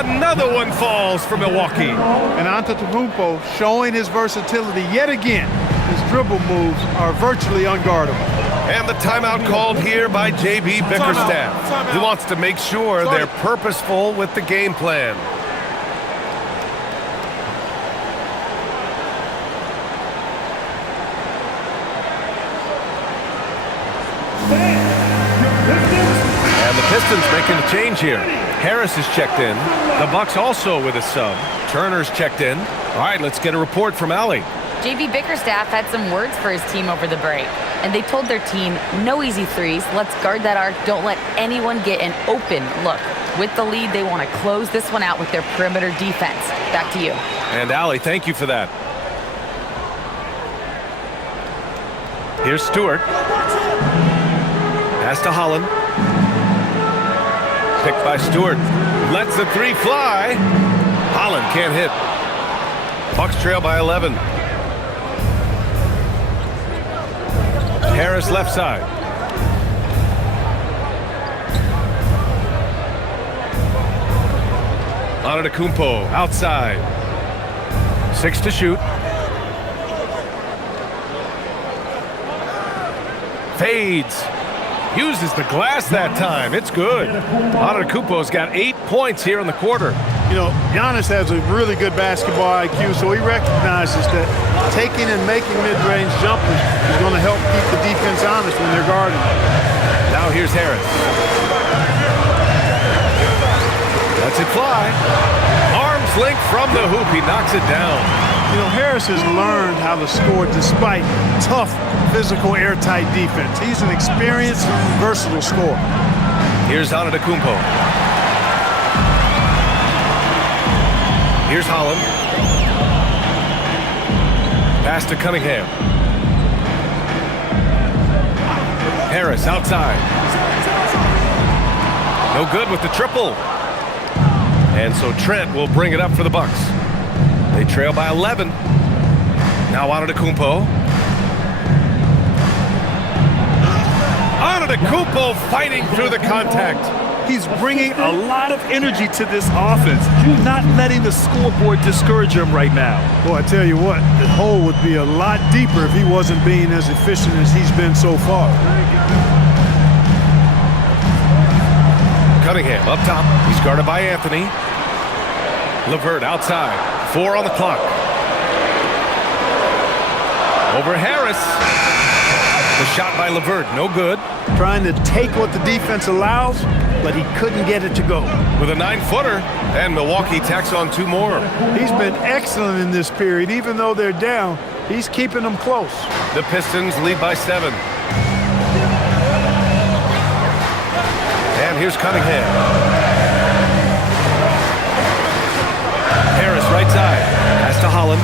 Another one falls for Milwaukee. And Antetokounmpo showing his versatility yet again. His dribble moves are virtually unguardable. And the timeout called here by J.B. Bickerstaff. He wants to make sure they're purposeful with the game plan. And the Pistons making a change here. Harris is checked in. The Bucks also with a sub. Turner's checked in. All right, let's get a report from Allie. J.B. Bickerstaff had some words for his team over the break. And they told their team, no easy threes. Let's guard that arc. Don't let anyone get an open look. With the lead, they want to close this one out with their perimeter defense. Back to you. And Allie, thank you for that. Here's Stewart. Pass to Holland. Picked by Stewart. Lets the three fly. Holland can't hit. Bucks trail by 11. Harris left side. Antetokounmpo outside. 6 to shoot. Fades. Uses the glass that time. It's good. Antetokounmpo's got 8 points here in the quarter. You know, Giannis has a really good basketball IQ, so he recognizes that taking and making mid-range jumpers is going to help keep the defense honest when they're guarding. Now here's Harris. Lets it fly. Arms length from the hoop. He knocks it down. You know, Harris has learned how to score despite tough, physical, airtight defense. He's an experienced, versatile scorer. Here's Antetokounmpo. Here's Holland. Pass to Cunningham. Harris outside. No good with the triple. And so Trent will bring it up for the Bucks. They trail by 11. Now Antetokounmpo. Antetokounmpo fighting through the contact. He's bringing a lot of energy to this offense, not letting the scoreboard discourage him right now. Boy, I tell you what, the hole would be a lot deeper if he wasn't being as efficient as he's been so far. Cunningham up top. He's guarded by Anthony. LeVert outside. 4 on the clock. Over Harris. The shot by LeVert, no good. Trying to take what the defense allows, but he couldn't get it to go. With a 9-footer, and Milwaukee tacks on 2 more. He's been excellent in this period. Even though they're down, he's keeping them close. The Pistons lead by 7. And here's Cunningham. Harris right side. Pass to Holland.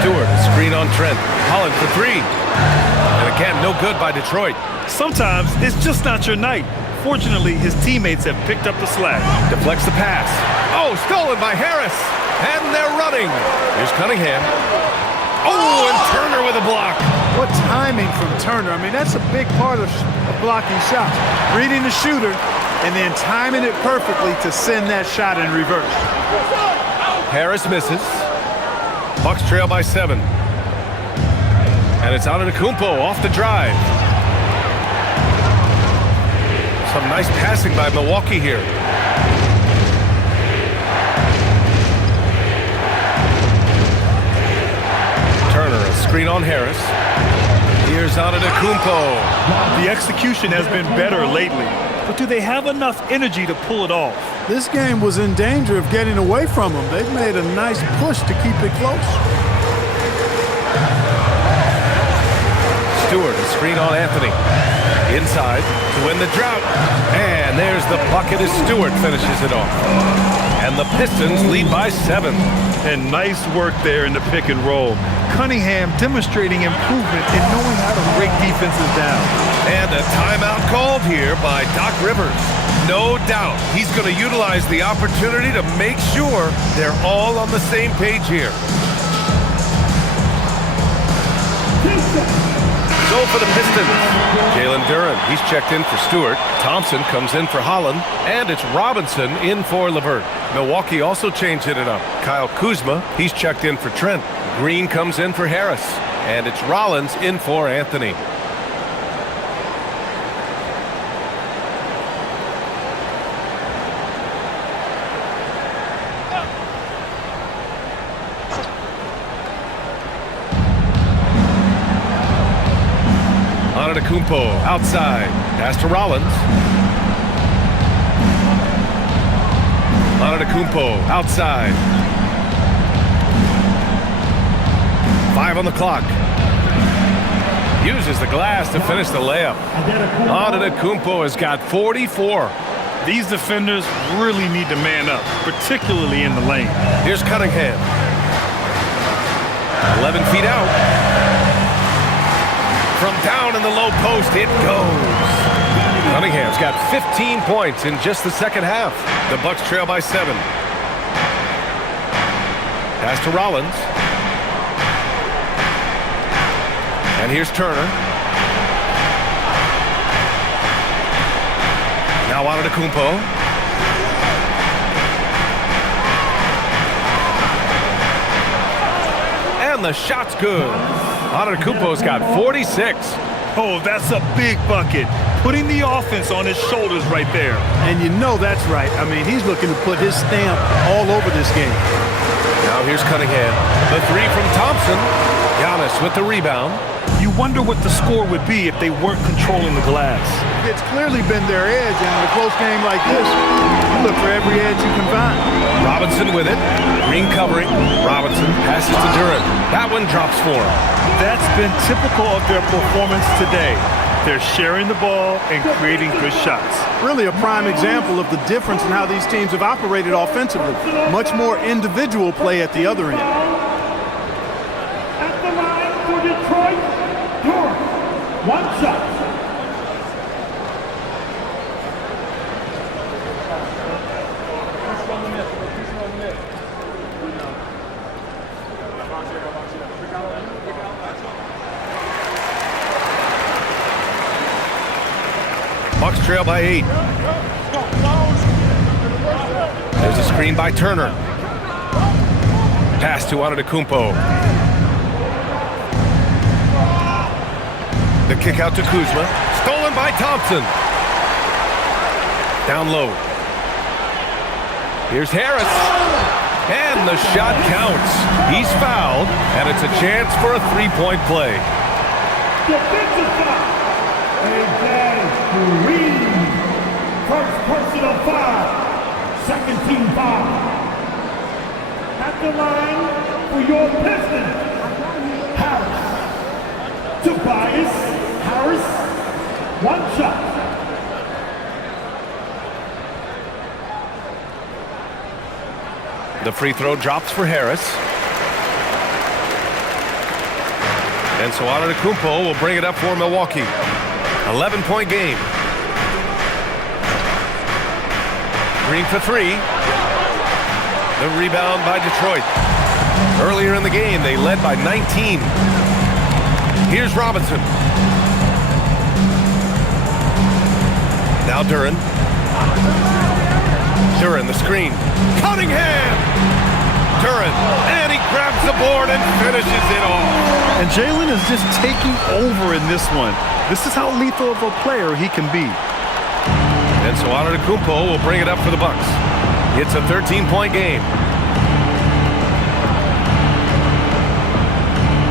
Stewart, screen on Trent. Holland for 3. And again, no good by Detroit. Sometimes it's just not your night. Fortunately, his teammates have picked up the slack. Deflects the pass. Oh, stolen by Harris. And they're running. Here's Cunningham. Oh, and Turner with a block. What timing from Turner. I mean, that's a big part of blocking shots. Reading the shooter and then timing it perfectly to send that shot in reverse. Harris misses. Bucks trail by 7. And it's Antetokounmpo off the drive. Some nice passing by Milwaukee here. Turner, a screen on Harris. Here's Antetokounmpo. The execution has been better lately, but do they have enough energy to pull it off? This game was in danger of getting away from them. They've made a nice push to keep it close. Stewart, a screen on Anthony. Inside to win the drought. And there's the bucket as Stewart finishes it off. And the Pistons lead by 7. And nice work there in the pick and roll. Cunningham demonstrating improvement in knowing how to break defenses down. And a timeout called here by Doc Rivers. No doubt he's going to utilize the opportunity to make sure they're all on the same page here. So for the Pistons, Jalen Duren, he's checked in for Stewart. Thompson comes in for Holland, and it's Robinson in for LeVert. Milwaukee also changing it up. Kyle Kuzma, he's checked in for Trent. Green comes in for Harris, and it's Rollins in for Anthony. Antetokounmpo outside. Pass to Rollins. Antetokounmpo outside. 5 on the clock. Uses the glass to finish the layup. Antetokounmpo has got 44. These defenders really need to man up, particularly in the lane. Here's Cunningham. 11 feet out. From down in the low post, it goes. Cunningham's got 15 points in just the second half. The Bucks trail by 7. Pass to Rollins. And here's Turner. Now Antetokounmpo. And the shot's good. Antetokounmpo's got 46. Oh, that's a big bucket. Putting the offense on his shoulders right there. And you know that's right. I mean, he's looking to put his stamp all over this game. Now here's Cunningham. The 3 from Thompson. Giannis with the rebound. You wonder what the score would be if they weren't controlling the glass. It's clearly been their edge, and in a close game like this, you look for every edge you can find. Robinson with it. Green covering. Robinson passes to Duren. That one drops for him. That's been typical of their performance today. They're sharing the ball and creating good shots. Really a prime example of the difference in how these teams have operated offensively. Much more individual play at the other end. At the line for Detroit, Duren. 1 shot. Bucks trail by 8. There's a screen by Turner. Pass to Antetokounmpo. The kick out to Kuzma. Stolen by Thompson. Down low. Here's Harris. And the shot counts. He's fouled, and it's a chance for a three-point play. Defensive foul. A.J. Green. First personal foul. Second team foul. At the line for your Pistons, Harris. Tobias Harris. One shot. The free throw drops for Harris. And so Antetokounmpo will bring it up for Milwaukee. 11-point game. Green for three. The rebound by Detroit. Earlier in the game, they led by 19. Here's Robinson. Now Duren. Duren, the screen. Cunningham! Duren, and he grabs the board and finishes it off. And Jalen is just taking over in this one. This is how lethal of a player he can be. And so Antetokounmpo will bring it up for the Bucks. It's a 13-point game.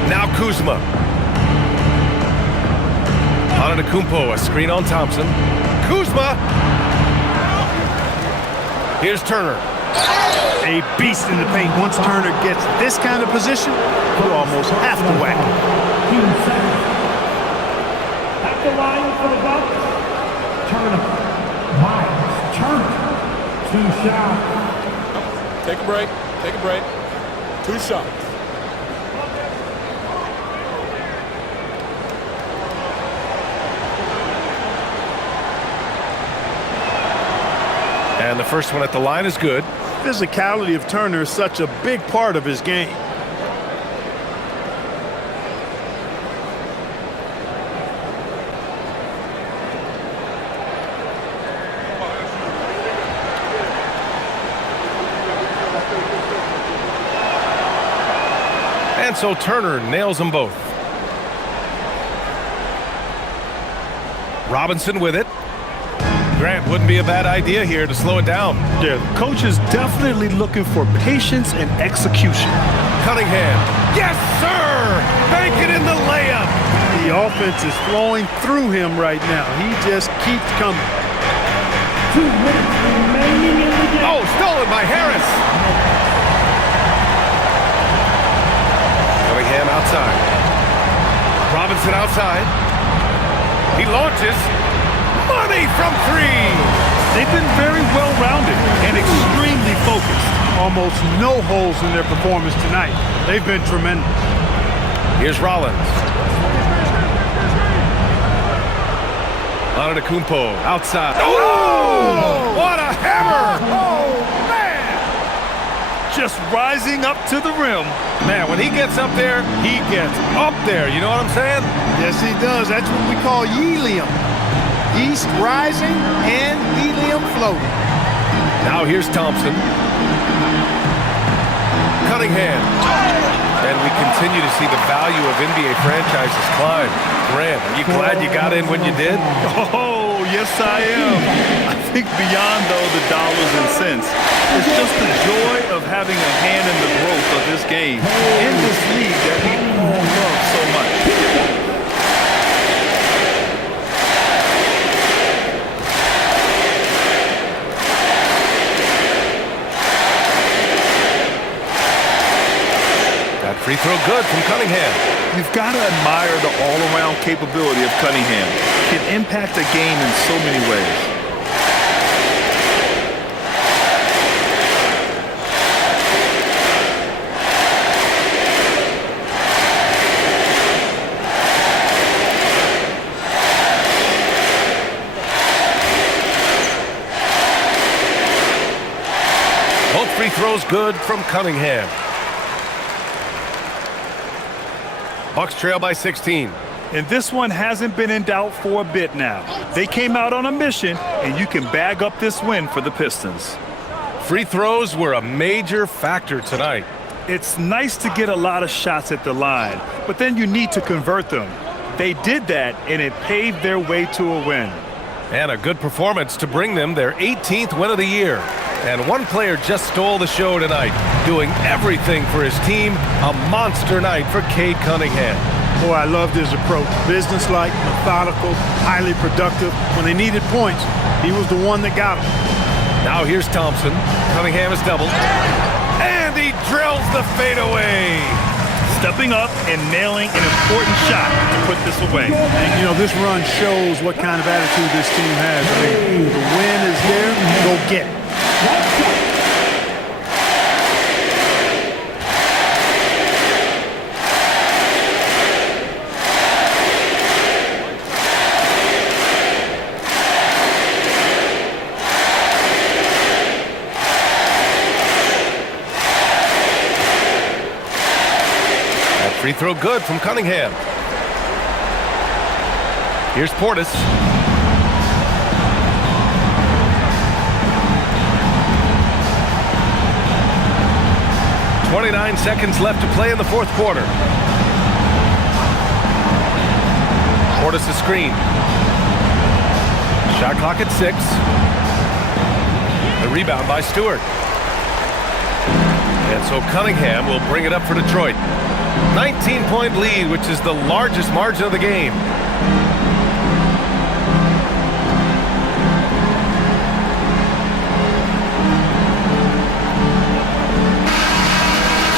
Now Kuzma. Antetokounmpo, a screen on Thompson. Kuzma! Here's Turner. A beast in the paint. Once Turner gets this kind of position, you almost have to whack him. At the line for the Bucks, Turner. Miles Turner. 2 shots. Take a break. Take a break. 2 shots. And the first one at the line is good. Physicality of Turner is such a big part of his game. And so Turner nails them both. Robinson with it. Grant, wouldn't be a bad idea here to slow it down. Yeah, coach is definitely looking for patience and execution. Cunningham. Yes, sir! Bank it in the layup. The offense is flowing through him right now. He just keeps coming. 2 minutes remaining in the game. Oh, stolen by Harris. Cunningham outside. Robinson outside. He launches. Money from three. They've been very well-rounded and extremely focused. Almost no holes in their performance tonight. They've been tremendous. Here's Rollins. Antetokounmpo outside. Oh! What a hammer! Oh, man! Just rising up to the rim. Man, when he gets up there, he gets up there. You know what I'm saying? Yes, he does. That's what we call helium. East rising and helium floating. Now here's Thompson. Cunningham. And we continue to see the value of NBA franchises climb. Grant, are you glad you got in when you did? Oh, yes I am. I think beyond, though, the dollars and cents, it's just the joy of having a hand in the growth of this game in this league that we all love so much. Free throw good from Cunningham. You've got to admire the all-around capability of Cunningham. He can impact a game in so many ways. Both free throws good from Cunningham. Bucks trail by 16. And this one hasn't been in doubt for a bit now. They came out on a mission, and you can bag up this win for the Pistons. Free throws were a major factor tonight. It's nice to get a lot of shots at the line, but then you need to convert them. They did that, and it paved their way to a win. And a good performance to bring them their 18th win of the year. And one player just stole the show tonight, doing everything for his team. A monster night for Cade Cunningham. Boy, I loved his approach. Businesslike, methodical, highly productive. When they needed points, he was the one that got them. Now here's Thompson. Cunningham is doubled. And he drills the fadeaway. Stepping up and nailing an important shot to put this away. And, you know, this run shows what kind of attitude this team has. I mean, the win is there, go get it. Free throw good from Cunningham. Here's Portis. "29 seconds left to play in the fourth quarter. Portis a screen. Shot clock at 6. The rebound by Stewart. And so Cunningham will bring it up for Detroit. 19-point lead, which is the largest margin of the game.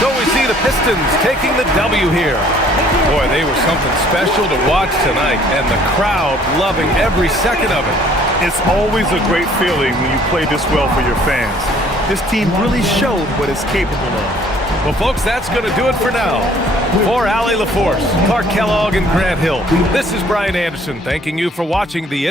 So we see the Pistons taking the W here. Boy, they were something special to watch tonight, and the crowd loving every second of it. It's always a great feeling when you play this well for your fans. This team really showed what it's capable of. Well, folks, that's going to do it for now. For Allie LaForce, Clark Kellogg, and Grant Hill, this is Brian Anderson thanking you for watching the